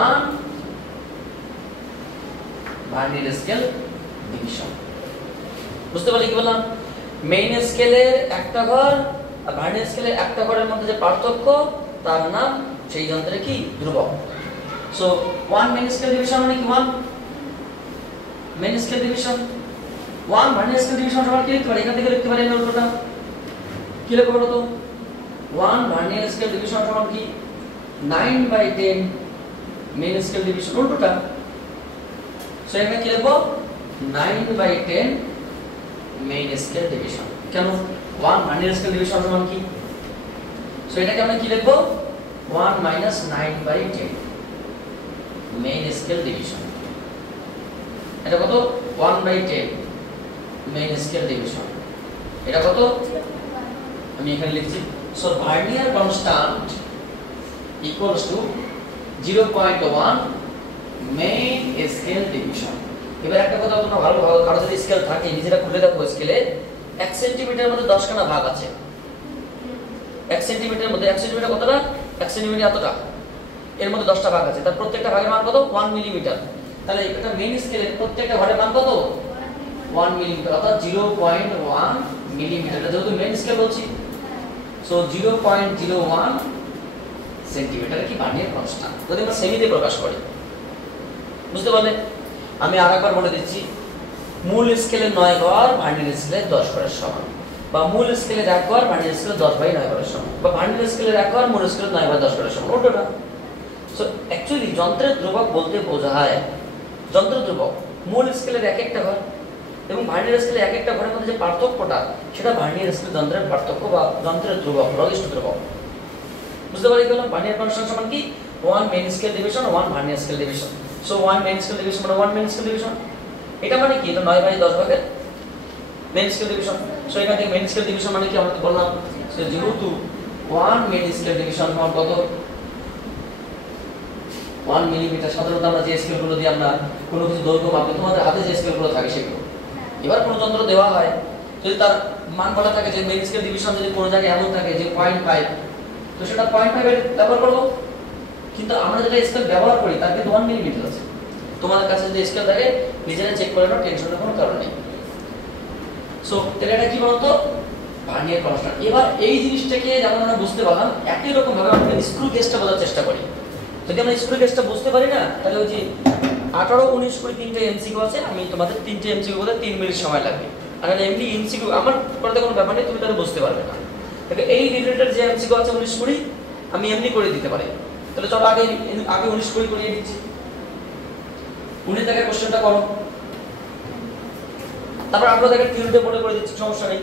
1 vernier scale division. বুঝতে পারলে কি বললাম? মেইন স্কেলের একটা ঘর আর ভার্নিয়ার স্কেলের একটা ঘরের মধ্যে যে পার্থক্য, তার নাম সেই যন্ত্রের কি? ধ্রুবক। সো 1 মেইন স্কেল ডিভিশন মানে কি? 1 main scale division 1 vernier scale division সমান কি লিখতে পারি? এখান থেকে লিখতে পারি এই উল্টোটা। কি লিখব বলো তো? 1 ভার্নিয়ার স্কেল ডিভিশন সমান কি? 9/10 মেইন স্কেল ডিভিশন, উল্টোটা। সো এখানে কি লিখব? 9/10 মেইন স্কেল ডিভিশন। কেন? 1 ভার্নিয়ার স্কেল ডিভিশন সমান কি? সো এটাকে আমরা কি লিখব? 1 - 9/10 মেইন স্কেল ডিভিশন। এটা কত? 1/10 মেইন স্কেল ডিভিশন। এটা কত? আমি এখানে লিখছি। So vernier constant equals to 0.1 main scale division. এবার একটা কথা তোমরা ভালো কারো যদি স্কেল থাকে নিজেরা খুলে দেখো, স্কেলে 1 সেন্টিমিটারের মধ্যে 10 খানা ভাগ আছে। 1 সেন্টিমিটারের মধ্যে 1 সেন্টিমিটার কতটা? 1 সেন্টিমিটার এতটা, এর মধ্যে 10টা ভাগ আছে। তার প্রত্যেকটা ভাগের মান কত? 1 মিলিমিটার। তাহলে এটা মেইন স্কেলের প্রত্যেকটা ঘরের মান কত? 1 মিলিমিটার, অর্থাৎ 0.1 মিলিমিটার। এটা যেহেতু মেইন স্কেল বলছি, সো 0.01 সেন্টিমিটার কি ভার্নিয়ার কনস্ট্যান্ট, যদি আমরা সেমিতে প্রকাশ করি। বুঝতে পারলে? আমি আরেকবার বলে দিচ্ছি, মূল স্কেলের 9 ঘর ভার্নিয়ার স্কেলের 10 ঘরের সমান, বা মূল স্কেলের 1 ঘর ভার্নিয়ার স্কেলের 10/9 ঘরের সমান, বা ভার্নিয়ার স্কেলের 1 ঘর মূল স্কেলের 9/10 ঘরের সমান, উল্টোটা। সো অ্যাকচুয়ালি যন্ত্রের ধ্রুবক বলতে বোঝায় যন্ত্রের ধ্রুবক মূল স্কেলের এক একটা ঘর এবং ভার্নিয়ার স্কেলের এক একটা ঘরের মধ্যে যে পার্থক্যটা, সেটা ভার্নিয়ার স্কেল যন্ত্রের পার্থক্য বা যন্ত্রের ধ্রুবক, লঘিষ্ঠ ধ্রুবক। বুঝতে পারি গেলাম? ভার্নিয়ার কনস্ট্যান্ট সমান কি? 1 main scale division 1 vernier scale division. So 1 main scale division মানে 1 মেইন স্কেল ডিভিশন। এটা মানে কি? এটা 9/10 ভাগের মেইন স্কেল ডিভিশন। সো এখান থেকে মেইন স্কেল ডিভিশন মানে কি আমরা তো বললাম, so 0 to 1 main scale division সমান কত? 1 মিলিমিটার। সাধারণত আমরা যে স্কেলগুলো দিয়ে আমরা কোনো কিছু দৈর্ঘ্য মাপি, তোমাদের হাতে যে স্কেলগুলো থাকে সেগুলো। এবার কোনো যন্ত্র দেওয়া হয়, যদি তার মান বলা থাকে যে মেইন স্কেল ডিভিশন যদি কোনো জায়গায় এমন থাকে যে 0.5, তো সেটা 0.5 এর ব্যবহার করব। কিন্তু আমরা যেটা স্কেল ব্যবহার করি তার কিন্তু 1 মিলিমিটার আছে। তোমাদের কাছে যদি স্কেল থাকে নিজেরা চেক করে নাও, টেনশনের কোনো কারণ নেই। সো তাহলে এটা কি বলতো? Vernier constant. এবার এই জিনিসটাকে যেমন আমরা বুঝতে পারলাম, একই রকম ভাবে আমরা স্ক্রু গেজটা বোঝার চেষ্টা করি। যদি আমরা স্ক্রু গেজটা বুঝতে পারি না, তাহলে ওই যে 18, 19, 20 তিনটে এমসিকিউ আছে, আমি তোমাদের তিনটে এমসিকিউ বলতে 3 মিনিট সময় লাগবে। আর এমনি এমসিকিউ আমার করতে কোনো ব্যাপার নেই, তুমি তাহলে বুঝতে পারবে না। তাহলে এই রিলেটেড যে এমসিকিউ আছে 19, 20 আমি এমনি করে দিতে পারি। তাহলে চলো আগে 19, 20 করিয়ে দিচ্ছি। 19 থেকে কোশ্চেনটা করো, তারপর আমরা দেখে থিওরিতে পড়ে করে দিচ্ছি, সমস্যা নেই।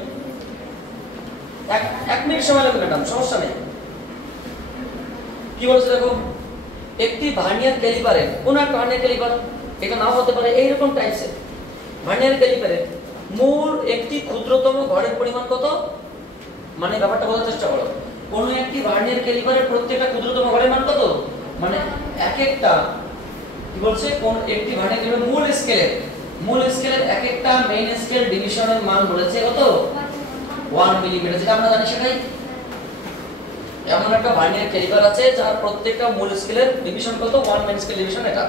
1 মিনিট সময় লাগবে ম্যাডাম, সমস্যা নেই। কি বলছে দেখো, একটি ভার্নিয়ার ক্যালিপারে, কোন একটা ভার্নিয়ার ক্যালিপার, এটা নাও হতে পারে এইরকম টাইপসের ভার্নিয়ার ক্যালিপারে মূল একটি ক্ষুদ্রতম ঘরের পরিমাণ কত? মানে ব্যাপারটা বোঝার চেষ্টা করো। কোন একটি ভার্নিয়ার ক্যালিপারের প্রত্যেকটা ক্ষুদ্রতম ঘরের মান কত? মানে এক একটা, কি বলছে, কোন একটি ভার্নিয়ার ক্যালিপারের মূল স্কেলের এক একটা মেইন স্কেল ডিভিশনের মান বলেছে কত? 1 মিলিমিটার, যেটা আমরা জানি সেটাই। এমন একটা ভার্নিয়ার ক্যালিপার আছে যার প্রত্যেকটা মূল স্কেলের ডিভিশন কত, 1 মেইন স্কেল ডিভিশন এটা।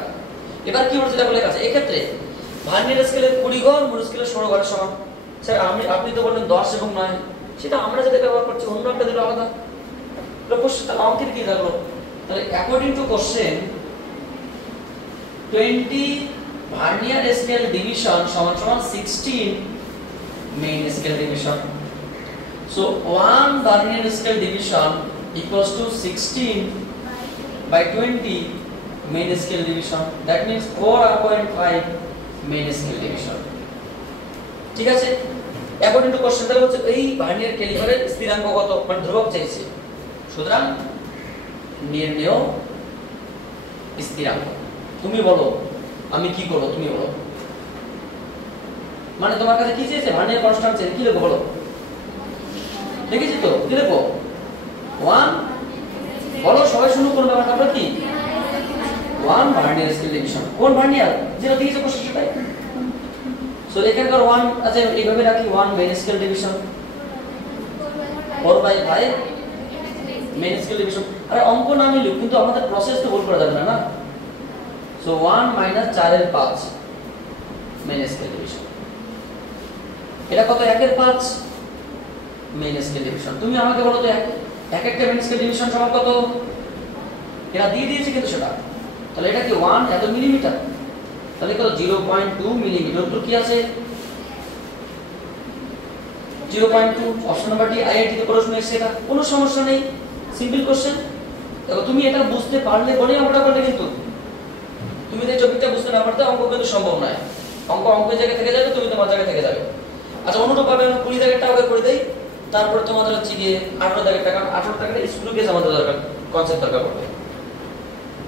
এবার কি হচ্ছে, যেটা বলে আছে এই ক্ষেত্রে ভার্নিয়ার স্কেলের 20 ঘর, মূল স্কেলের 16 ঘরের সমান। স্যার আপনি তো বললেন 10 এবং 9, সেটা আমরা যেটা ব্যবহার করছি অন্য একটা দিলে আলাদা। তাহলে অঙ্কের কি থাকলো, তাহলে according to question 20 vernier scale division সমান সমান 16 main scale division. So 1 vernier scale division equals to 16 by 20 main scale division. That means 4.5 main scale division. ঠিক আছে, according to question তাহলে হচ্ছে এই ভার্নিয়ার ক্যালিপারের স্থিরাঙ্ক কত, মানে ধ্রুবক চাইছে। সুতরাং নির্ণেয় স্থিরাঙ্ক। তুমি বলো আমি কি করব, তুমি বলো। মানে তোমার কাছে কি চেয়েছে, ভার্নিয়ার কনস্ট্যান্ট চেয়েছে, কি লিখবো বলো? দেখেছি তো, কি লিখবো? 1 বলো, সবাই শুরু করবে। আমরা কি 1 ভার্নিয়ার স্কেল ডিভিশন, কোন ভার্নিয়ার যেটা দিয়েছে কোশ্চেন সেটাই। সো এখানকার 1 আছে, এইভাবে রাখি 1 main scale division 4/5 main scale division. আরে অঙ্ক না মিলুক কিন্তু আমাদের প্রসেস তো ভুল করা যাবে না না। সো 1 - 4 এর 5 মেইন স্কেল ডিভিশন। এটা কত, 1 এর 5 মেইন স্কেল ডিভিশন। তুমি আমাকে বলো তো এক একটা মেইন স্কেল ডিভিশন সমান কত? এটা দিয়ে দিয়েছে কিন্তু সেটা। তাহলে এটা কি 1 এত মিলিমিটার, তাহলে কত 0.2 মিলিমিটার। তো কি আছে 0.2। অপশন নাম্বার ডি, আইআইটি তে প্রশ্ন এসেছে, এটা কোনো সমস্যা নেই, সিম্পল কোশ্চেন। দেখো তুমি এটা বুঝতে পারলে বলেই আমরা করলে, কিন্তু তুমি যদি টপিকটা বুঝতে না পারতে অঙ্ক কিন্তু সম্ভব নয়। অঙ্কের জায়গা থেকে যাবে, তুমি তোমার জায়গা থেকে যাবে। আচ্ছা অনুরূপভাবে আমি 20 দাগেরটা আগে করে দেই, তারপরে তোমাদের হচ্ছে গিয়ে 18 দাগের টাকা, 18 টাকার স্কুল কেস আমাদের দরকার, কনসেপ্ট দরকার পড়বে।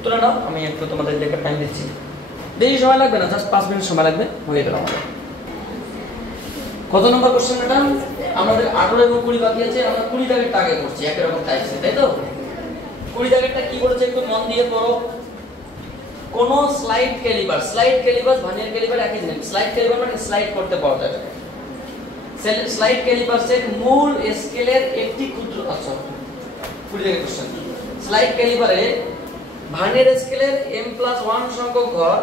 তুলে নাও, আমি একটু তোমাদের লেখার টাইম দিচ্ছি, বেশি সময় লাগবে না, জাস্ট 5 মিনিট সময় লাগবে, হয়ে গেল আমাদের। কত নম্বর কোশ্চেন ম্যাডাম? আমাদের 18 এবং 20 বাকি আছে, আমরা 20 দাগেরটা আগে করছি, একই রকম টাইপস, তাই তো? 20 দাগেরটা কি বলেছে একটু মন দিয়ে পড়ো। কোন স্লাইড ক্যালিপার, ভার্নিয়ার ক্যালিপার একই জিনিস। স্লাইড ক্যালিপার মানে স্লাইড করতে পাওয়া যায়। স্লাইড ক্যালিপার সেট মূল স্কেলের একটি ক্ষুদ্র, আচ্ছা 20 দাগের কোশ্চেন। স্লাইড ক্যালিপারে ভার্নিয়ার স্কেলের m+1 সংখ্যক ঘর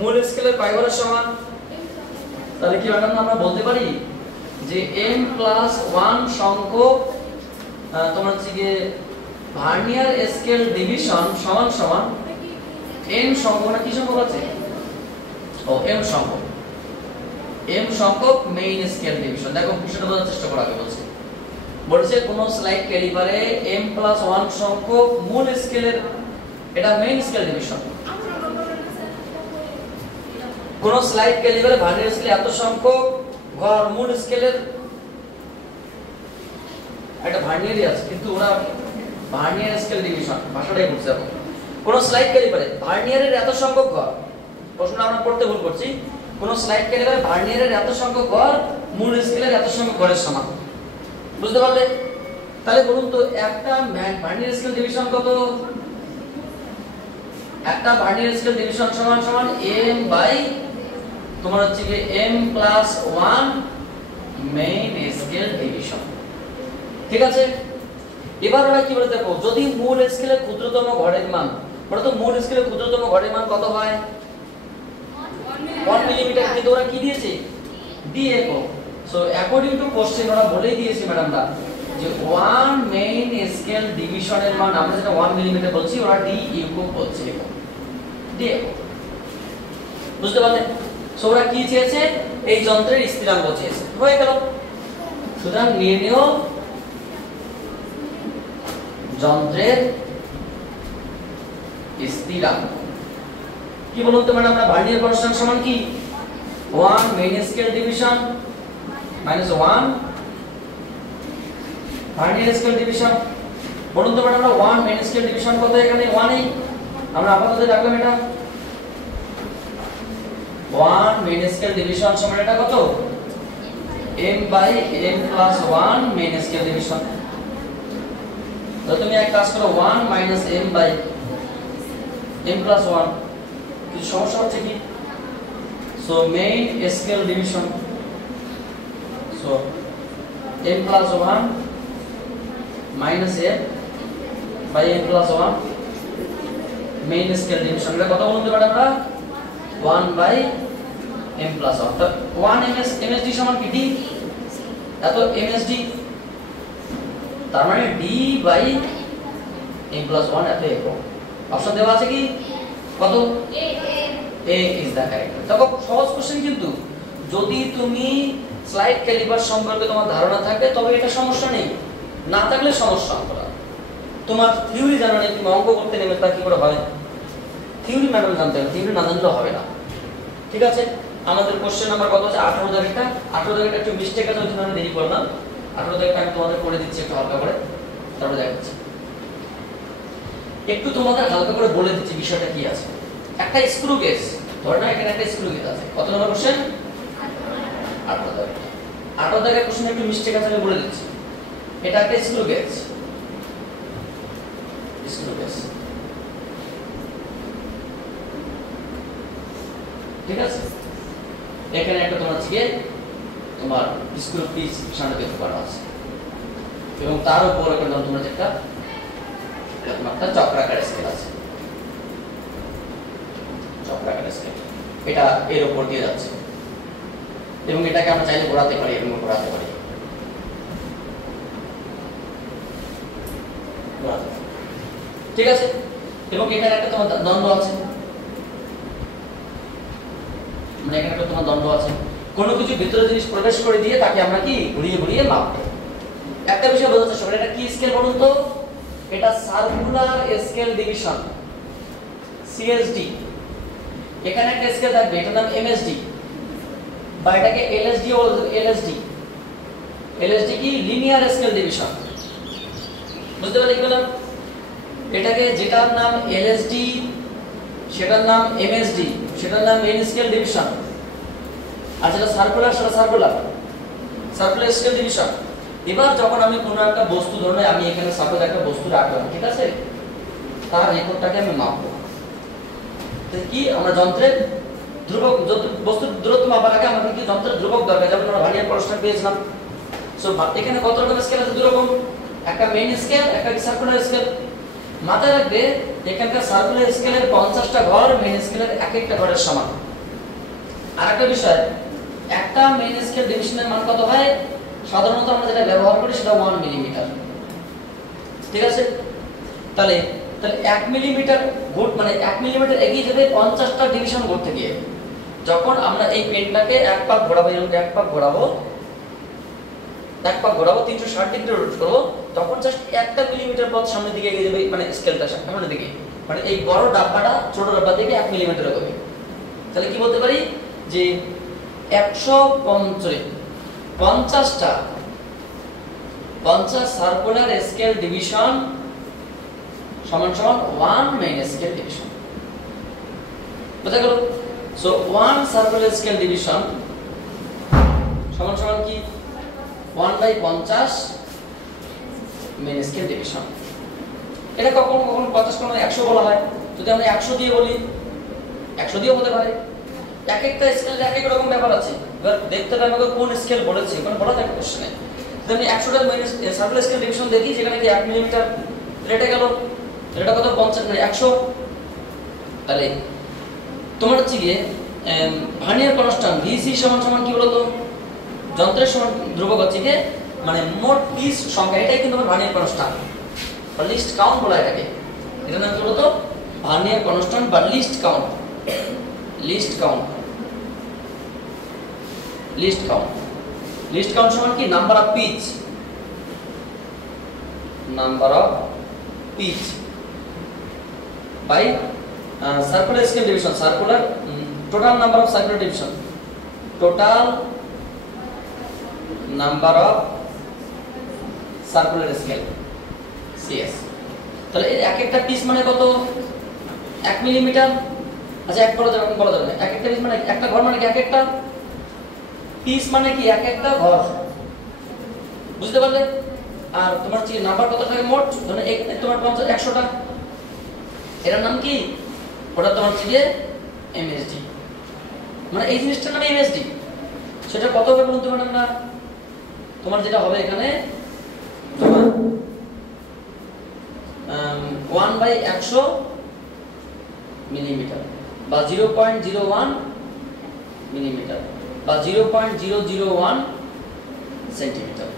মূল স্কেলের কয় ঘরের সমান? তাহলে কি ম্যাডাম আমরা বলতে পারি যে m+1 সংখ্যক তোমার হচ্ছে গিয়ে ভার্নিয়ার স্কেল ডিভিশন সমান সমান m সংখ্যক, না কি সংখ্যক আছে? ও m সংখ্যক মেইন স্কেল ডিভিশন। দেখো বিষয়টা বোঝার চেষ্টা করা আগে বলছি। বলছে কোন স্লাইড ক্যালিপারে m+1 সংখ্যক মূল স্কেলের, এটা মেইন স্কেল ডিভিশন। কোন স্লাইড ক্যালিপারে ভার্নিয়ার স্কেলে এত সংখ্যক ঘর মূল স্কেলের, এটা ভার্নিয়ারই আছে কিন্তু ওরা ভার্নিয়ার স্কেল ডিভিশন ভাষাটাই বুঝতে হবে। কোন স্লাইড ক্যালিপারে ভার্নিয়ারের এত সংখ্যক ঘর, প্রশ্নটা আমরা পড়তে ভুল করছি। কোন স্লাইড ক্যালিপারে ভার্নিয়ারের এত সংখ্যক ঘর মূল স্কেলের এত সংখ্যক ঘরের সমান। বুঝতে পারলে? তাহলে বলুন তো একটা ভার্নিয়ার স্কেল ডিভিশন কত? একটা ভার্নিয়ার স্কেল ডিভিশন সমান সমান m বাই তোমার হচ্ছে কি m+1 মেইন স্কেল ডিভিশন। ঠিক আছে, এবার ওরা কি বলে দেখো, যদি মূল স্কেলের ক্ষুদ্রতম ঘরের মান, বলো তো মূল স্কেলের ক্ষুদ্রতম ঘরের মান কত হয়? 1 মিলিমিটার। কিন্তু ওরা কি দিয়েছে? ডিএকো। সো অ্যাকর্ডিং টু কোশ্চেন ওরা বলেই দিয়েছে ম্যাডামরা যে 1 মেইন স্কেল ডিভিশনের মান আমরা যেটা 1 মিলিমিটার বলছি, ওরা ডিইউকো বলছে। ডিএকো, বুঝতে পারলে? সো ওরা কি চেয়েছে? এই যন্ত্রের স্থিরাঙ্ক চেয়েছে, হয়ে গেল। সুতরাং নির্ণেয় যন্ত্রের স্থিরাঙ্ক কি বলুন তো ম্যাডাম? আমরা ভার্নিয়ার কনস্ট্যান্ট সমান কি 1 main scale division -1 vernier scale division. বলুন তো ম্যাডাম আমরা 1 মেইন স্কেল ডিভিশন কত? এখানে 1 এই আমরা আপাতত রাখলাম, এটা 1 মেইন স্কেল ডিভিশন সমান এটা কত? m/m+1 main scale division. তো তুমি এক কাজ করো, 1 - m/m+1। কিছু সমস্যা হচ্ছে কি? So main scale division, so m plus 1 minus m by m plus 1 main scale division. এটা কত বলতে পারি আমরা 1 by m plus 1। তো 1 msd সমান কি d, এত msd, তার মানে d by m plus 1 এত একক। অপশন দেওয়া আছে কি কত, a is the correct। দেখো সহজ কোশ্চেন, কিন্তু যদি তুমি স্লাইড ক্যালিপার সম্পর্কে তোমার ধারণা থাকে তবে এটা সমস্যা নেই, না থাকলে সমস্যা। তোমার থিওরি জানা নেই, তুমি অঙ্ক করতে নেমে তা কি করে হয়, থিওরি ম্যাডাম জানতে হবে, থিওরি না জানলে হবে না। ঠিক আছে, আমাদের কোশ্চেন নাম্বার কত আছে 18 জায়গাটা, 18 জায়গাটা একটু মিস্টেক আছে, ওই জন্য আমি দেরি করলাম। 18 জায়গাটা আমি তোমাদের করে দিচ্ছি একটু হালকা করে, তারপরে দেখাচ্ছি। একটু তোমাদের হালকা করে বলে দিচ্ছি বিষয়টা কি আছে। একটা স্ক্রু গেজ, ধরে না এখানে একটা স্ক্রু গেজ আছে, কত নম্বর কোশ্চেন 18 জায়গা। 18 জায়গায় কোশ্চেন একটু মিস্টেক আছে, আমি বলে দিচ্ছি। এটা একটা স্ক্রু গেজ, স্ক্রু গেজ, ঠিক আছে। এখানে একটা তোমার থেকে তোমার স্ক্রু পিস সামনে দেখতে পারা আছে, এবং তার উপর একটা তোমার যেটা একটা চক্রাকার স্কেল আছে, চক্রাকার স্কেল, এটা এর উপর দিয়ে যাচ্ছে, এবং এটাকে আমরা চাইলে ঘোরাতে পারি, এবং ঘোরাতে পারি, ঠিক আছে। এবং এখানে একটা তোমার দ্বন্দ্ব আছে, মানে এখানে একটা তোমার দ্বন্দ্ব আছে, কোনো কিছু ভিতরে জিনিস প্রবেশ করে দিয়ে তাকে আমরা কি ঘুরিয়ে ঘুরিয়ে মাপবো। একটা বিষয় বোঝাতে হবে, এটা কি স্কেল বলুন তো, এটা সার্কুলার স্কেল ডিভিশন, সিএসডি। এখানে একটা স্কেল থাকবে, এটার নাম এমএসডি, বা এটাকে এলএসডি ও এলএসডি। এলএসডি কি লিনিয়ার স্কেল ডিভিশন, বুঝতে পারলে কি বললাম? এটাকে যেটার নাম এলএসডি, সেটার নাম এমএসডি, সেটার নাম মেইন স্কেল ডিভিশন। আর যেটা সার্কুলার, সেটা সার্কুলার স্কেল ডিভিশন। এবার যখন আমি কোনো একটা বস্তু, ধরুন আমি এখানে সাপোজ একটা বস্তু রাখলাম, ঠিক আছে, তার রেকর্ডটাকে আমি মাপবো। কি আমরা যন্ত্রের ধ্রুবক, বস্তুর দূরত্ব মাপার আগে আমাদের কি যন্ত্রের ধ্রুবক দরকার, যেমন আমরা ভার্নিয়ার কনস্ট্যান্ট পেয়েছিলাম। সো এখানে কত রকমের স্কেল আছে, 2 রকম, একটা মেইন স্কেল, একটা সার্কুলার স্কেল। মাথায় রাখবে এখানকার সার্কুলার স্কেলের 50টা ঘর মেইন স্কেলের এক একটা ঘরের সমান। আর একটা বিষয়, একটা মেইন স্কেল ডিভিশনের মান কত হয়, সাধারণত আমরা যেটা ব্যবহার করি সেটা 1 মিলিমিটার, ঠিক আছে। তাহলে 1 মিলিমিটার ঘুর, মানে 1 মিলিমিটার এগিয়ে যাবে 50টা ডিভিশন করতে গিয়ে। যখন আমরা এই পেনটাকে এক পাক ঘোরাবো, এরকম এক পাক ঘোরাবো, 360 ডিগ্রি রোটেট করব, তখন জাস্ট 1 মিলিমিটার পথ সামনের দিকে এগিয়ে যাবে, মানে স্কেলটা সামনের দিকে, মানে এই বড় ডাব্বাটা ছোট ডাব্বা থেকে 1 মিলিমিটার এগোবে। তাহলে কি বলতে পারি যে 150টা 50 সার্কুলার স্কেল ডিভিশন সমান সমান 1 মেইন স্কেল ডিভিশন, বুঝা গেল? সো 1 সার্কুলার স্কেল ডিভিশন সমান সমান কি 1/50 মেইন স্কেল ডিভিশন। এটা কখনো কখনো 50, কখনো 100 বলা হয়। যদি আমরা 100 দিয়ে বলি, 100 দিয়েও হতে পারে। এক একটা স্কেলের এক এক রকম ব্যাপার আছে। এবার দেখতে হবে আমাকে কোন স্কেল বলেছে, কোন বলা থাকে কোশ্চেনে। যদি আমি 100টা মেইন সার্কুলার স্কেল ডিভিশন দেখি, যেখানে কি 1 মিলিমিটার, এটা গেল, এটা কত 50 মানে 100। তাহলে তোমার হচ্ছে গিয়ে ভার্নিয়ার কনস্ট্যান্ট ভিসি সমান সমান কি বলতো, যন্ত্রের সমান ধ্রুবক হচ্ছে গিয়ে মানে মোট পিস সংখ্যা, এটাই কিন্তু আমার ভার্নিয়ার কনস্ট্যান্ট বা লিস্ট কাউন্ট বলা এটাকে। এটার নাম কি বলতো, ভার্নিয়ার কনস্ট্যান্ট বা লিস্ট কাউন্ট। লিস্ট কাউন্ট সমান কি number of pitch by circular scale division, circular total number of circular division, total number of circular scale, CS. তাহলে এই এক একটা পিস মানে কত, 1 মিলিমিটার। আচ্ছা, এক বলা যাবে না, এক একটা পিস মানে একটা ঘর, মানে কি এক একটা পিস মানে কি এক একটা ঘর, বুঝতে পারলে? আর তোমার হচ্ছে নাম্বার কত থাকে মোট, মানে তোমার 50 100টা, এটার নাম কি, ওটা তোমার হচ্ছে এমএসডি, মানে এই জিনিসটার নাম এমএসডি। সেটা কত হবে বলুন তো ম্যাডাম? না তোমার যেটা হবে এখানে তোমার 1/100 মিলিমিটার বা 0.01 মিলিমিটার বা 0.001 সেন্টিমিটার।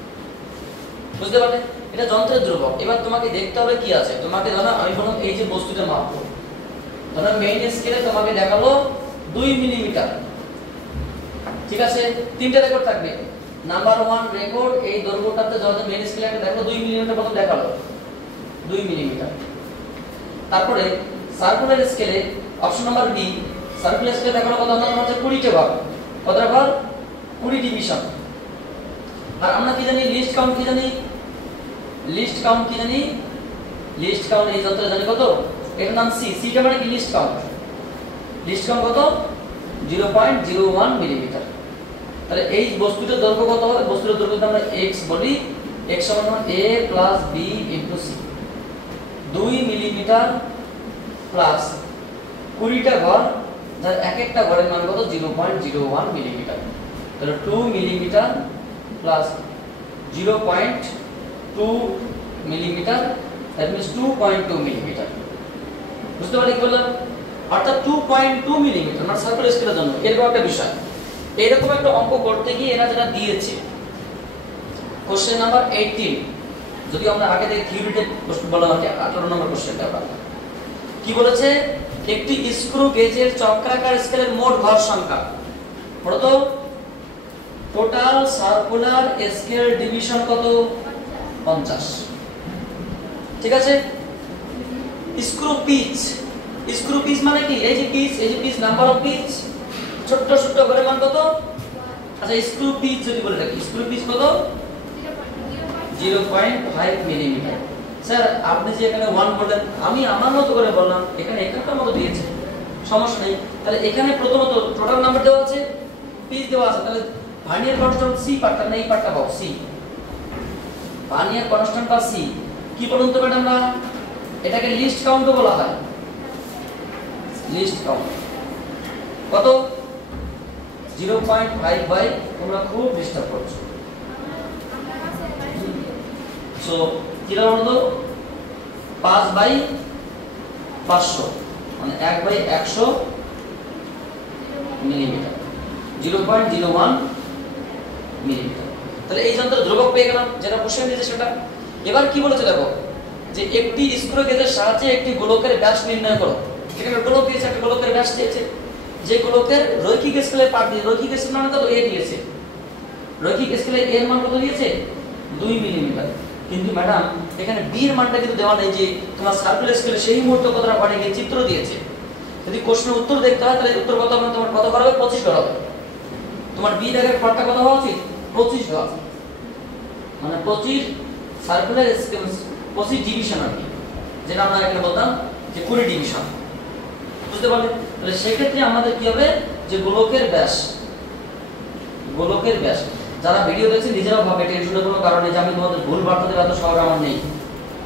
বুঝতে পারলে? এটা যন্ত্রের ধ্রুবক। এবার তোমাকে দেখতে হবে কি আছে। তোমাকে ধরো আমি বললাম এই যে বস্তুটা মাপবো, ধরো মেইন স্কেলে তোমাকে দেখালো 2 মিলিমিটার, ঠিক আছে? তিনটা রেকর্ড থাকবে। নাম্বার 1 রেকর্ড এই দৈর্ঘ্যটাতে যখন মেইন স্কেলে একটা দেখালো 2 মিলিমিটার প্রথম দেখালো 2 মিলিমিটার। তারপরে সার্কুলার স্কেলে অপশন নাম্বার বি, সার্কুলার স্কেলে দেখালো কত নাম্বার হচ্ছে 20 টা ভাগ, কতটা ভাগ 20 ডিভিশন। আর আমরা কি জানি লিস্ট কাউন্ট কি জানি, লিস্ট কাউন্ট কি জানি, লিস্ট কাউন্ট এই যন্ত্রে জানি কত, এটার নাম সি। সিটা মানে কি লিস্ট কাউন্ট, লিস্ট কাউন্ট কত 0.01 মিলিমিটার। তাহলে এই বস্তুটার দৈর্ঘ্য কত হবে, বস্তুটার দৈর্ঘ্য আমরা x বলি, x সমান a plus b into c। 2 millimetre plus 20 টা ঘর, যার এক একটা ঘরের মান কত 0.01 মিলিমিটার। তাহলে 2 millimetre plus 0.2 millimetre, that means 2.2 millimetre. বুঝতে পারলে কি বললাম? অর্থাৎ 2.2 মিলিমিটার মানে সার্কুলার স্কেলের জন্য এরকম একটা বিষয়। এরকম একটা অঙ্ক করতে গিয়ে এরা যেটা দিয়েছে কোশ্চেন নাম্বার 18, যদি আমরা আগে থেকে থিওরিতে প্রশ্ন বলা হয় 18 নম্বর কোশ্চেনটা কি বলেছে, একটি স্ক্রু গেজের চক্রাকার স্কেলের মোট ভর সংখ্যা বলতো টোটাল সার্কুলার স্কেল ডিভিশন কত 50, ঠিক আছে? স্ক্রু পিচ, স্ক্রু পিচ মানে কি, এই যে পিচ, এই যে পিচ নাম্বার অফ পিচ, ছোট ছোট করে মান কত। আচ্ছা স্ক্রু পিচ যদি বলে রাখি, স্ক্রু পিচ কত 0.5 মিলিমিটার। স্যার আপনি যে এখানে 1 বললেন, আমি আমার মতো করে বললাম, এখানে এখানকার মতো দিয়েছে, সমস্যা নেই। তাহলে এখানে প্রথমত টোটাল নাম্বার দেওয়া আছে, পিচ দেওয়া আছে, তাহলে ভার্নিয়ার কনস্ট্যান্ট সি পার্টটা না এই পার্টটা পাবো সি, ভার্নিয়ার কনস্ট্যান্ট বা সি। কি বলুন তো ম্যাডামরা, এটাকে লিস্ট কাউন্টও বলা হয়, লিস্ট কাউন্ট কত 0.5 বাই, তোমরা খুব ডিস্টার্ব করছো। সো কিলো হলো 5/500 মানে 1/100 মিলিমিটার, 0.01 মিলিমিটার। তাহলে এই যন্ত্রের ধ্রুবক পেয়ে গেলাম, যেটা কোশ্চেন দিয়েছে সেটা। এবার কি বলেছে দেখো, যে একটি স্ক্রু গেজের সাহায্যে একটি গোলকের ব্যাস নির্ণয় করো। এখানে গোলক দিয়েছে, একটা গোলকের ব্যাস দিয়েছে, যে গোলকের রৈখিক স্কেলে পার্ট দিয়ে, রৈখিক স্কেল মানে কত a দিয়েছে, রৈখিক স্কেলে a এর মান কত দিয়েছে 2 মিলিমিটার। কিন্তু ম্যাডাম এখানে b এর মানটা কিন্তু দেওয়া নেই, যে তোমার সার্কুলার স্কেলে সেই মুহূর্তে কতটা পারে গিয়ে চিত্র দিয়েছে। যদি কোশ্চেনের উত্তর দেখতে হয় তাহলে উত্তর কত হবে, তোমার কত ঘর হবে 25 ঘর হবে। তোমার b এর পার্টটা কত হওয়া উচিত 25 ঘর, মানে 25 সার্কুলার স্কেল 25 ডিভিশন আর কি, যেটা আমরা এখানে বলতাম যে 20 ডিভিশন। বুঝতে পারলে? তাহলে সেই ক্ষেত্রে আমাদের কি হবে, যে গোলকের ব্যাস, গোলকের ব্যাস, যারা ভিডিও দেখছে নিজেরাও ভাবে টেনশনের কোনো কারণে যে আমি তোমাদের ভুল বার্তা দেব এত শখ আমার নেই।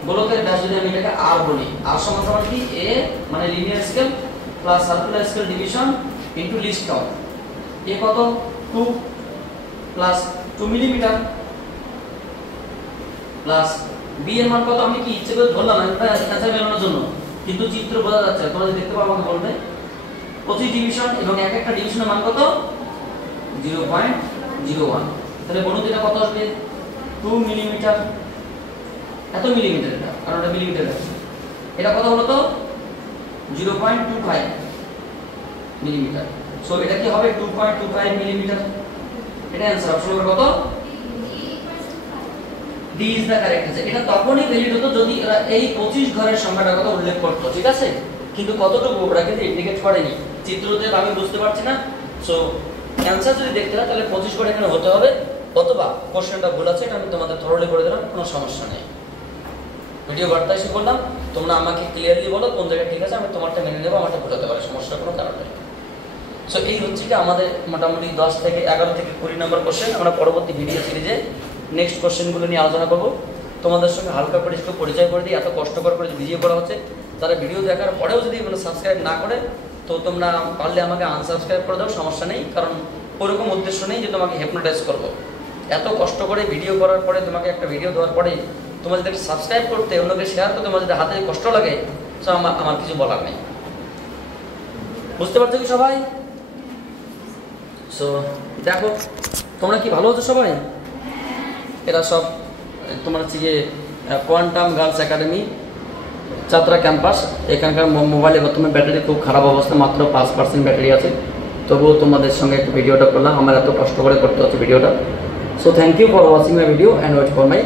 গোলকের ব্যাস যদি আমি এটাকে আর বলি, আর সমান সমান কি a মানে linear scale plus circular scale division into list count. a কত 2 প্লাস 2 মিলিমিটার প্লাস b এর মান কত, আমি কি ইচ্ছে করে ধরলাম এটা অ্যান্সার বের জন্য, কিন্তু চিত্র বোঝা যাচ্ছে, তোমরা দেখতে পারো আমাকে বলবে 25 ডিভিশন এবং এক একটা ডিভিশনের মান কত 0.01। তাহলে বলুন এটা কত আসবে 2 মিলিমিটার, এত মিলিমিটার এটা, কারণ এটা মিলিমিটার আছে, এটা কত হলো তো 0.25 মিলিমিটার। সো এটা কি হবে 2.25 মিলিমিটার। এটা आंसर অপশন নম্বর কত D is the correct answer. এটা তখনই ভ্যালিড হতো যদি এরা এই 25 ঘরের সংখ্যাটা কথা উল্লেখ করত, ঠিক আছে? কিন্তু কতটুকু ওরা কিন্তু ইন্ডিকেট করেনি, চিত্রতে আমি বুঝতে পারছি না। সো आंसर যদি দেখতে হয় তাহলে 25 ঘর এখানে হতে হবে, অথবা কোশ্চেনটা ভুল আছে, এটা আমি তোমাদের থরলি করে দিলাম, কোনো সমস্যা নেই। ভিডিও বার্তা এসে বললাম, তোমরা আমাকে ক্লিয়ারলি বলো কোন জায়গায় ঠিক আছে, আমি তোমারটা মেনে নেব, আমারটা ভুল হতে পারে, সমস্যা কোনো কারণ নেই। সো এই হচ্ছে কি আমাদের মোটামুটি 10 থেকে 11 থেকে 20 নম্বর কোশ্চেন। আমরা পরবর্তী ভিডিও সিরিজে নেক্সট কোশ্চেনগুলো নিয়ে আলোচনা করব। তোমাদের সঙ্গে হালকা করে একটু পরিচয় করে দিই, এত কষ্টকর করে ভিডিও করা হচ্ছে, তারা ভিডিও দেখার পরেও যদি মানে সাবস্ক্রাইব না করে, তো তোমরা পারলে আমাকে আনসাবস্ক্রাইব করে দাও, সমস্যা নেই, কারণ ওরকম উদ্দেশ্য নেই যে তোমাকে হিপনোটাইজ করবো। এত কষ্ট করে ভিডিও করার পরে তোমাকে একটা ভিডিও দেওয়ার পরে তোমার যদি সাবস্ক্রাইব করতে, অন্যকে শেয়ার করতে তোমার যদি হাতে কষ্ট লাগে, সো আমার কিছু বলার নেই। বুঝতে পারছো কি সবাই? সো দেখো তোমরা কি ভালো হতো সবাই? এরা সব তোমার হচ্ছে গিয়ে quantum girls academy Chatra campus. এখানকার মোবাইলে বর্তমানে ব্যাটারি খুব খারাপ অবস্থা, মাত্র 5% ব্যাটারি আছে। তবুও তোমাদের সঙ্গে একটু ভিডিওটা করলাম, আমার এত কষ্ট করে করতে হচ্ছে ভিডিওটা। So thank you for watching my video and wait for my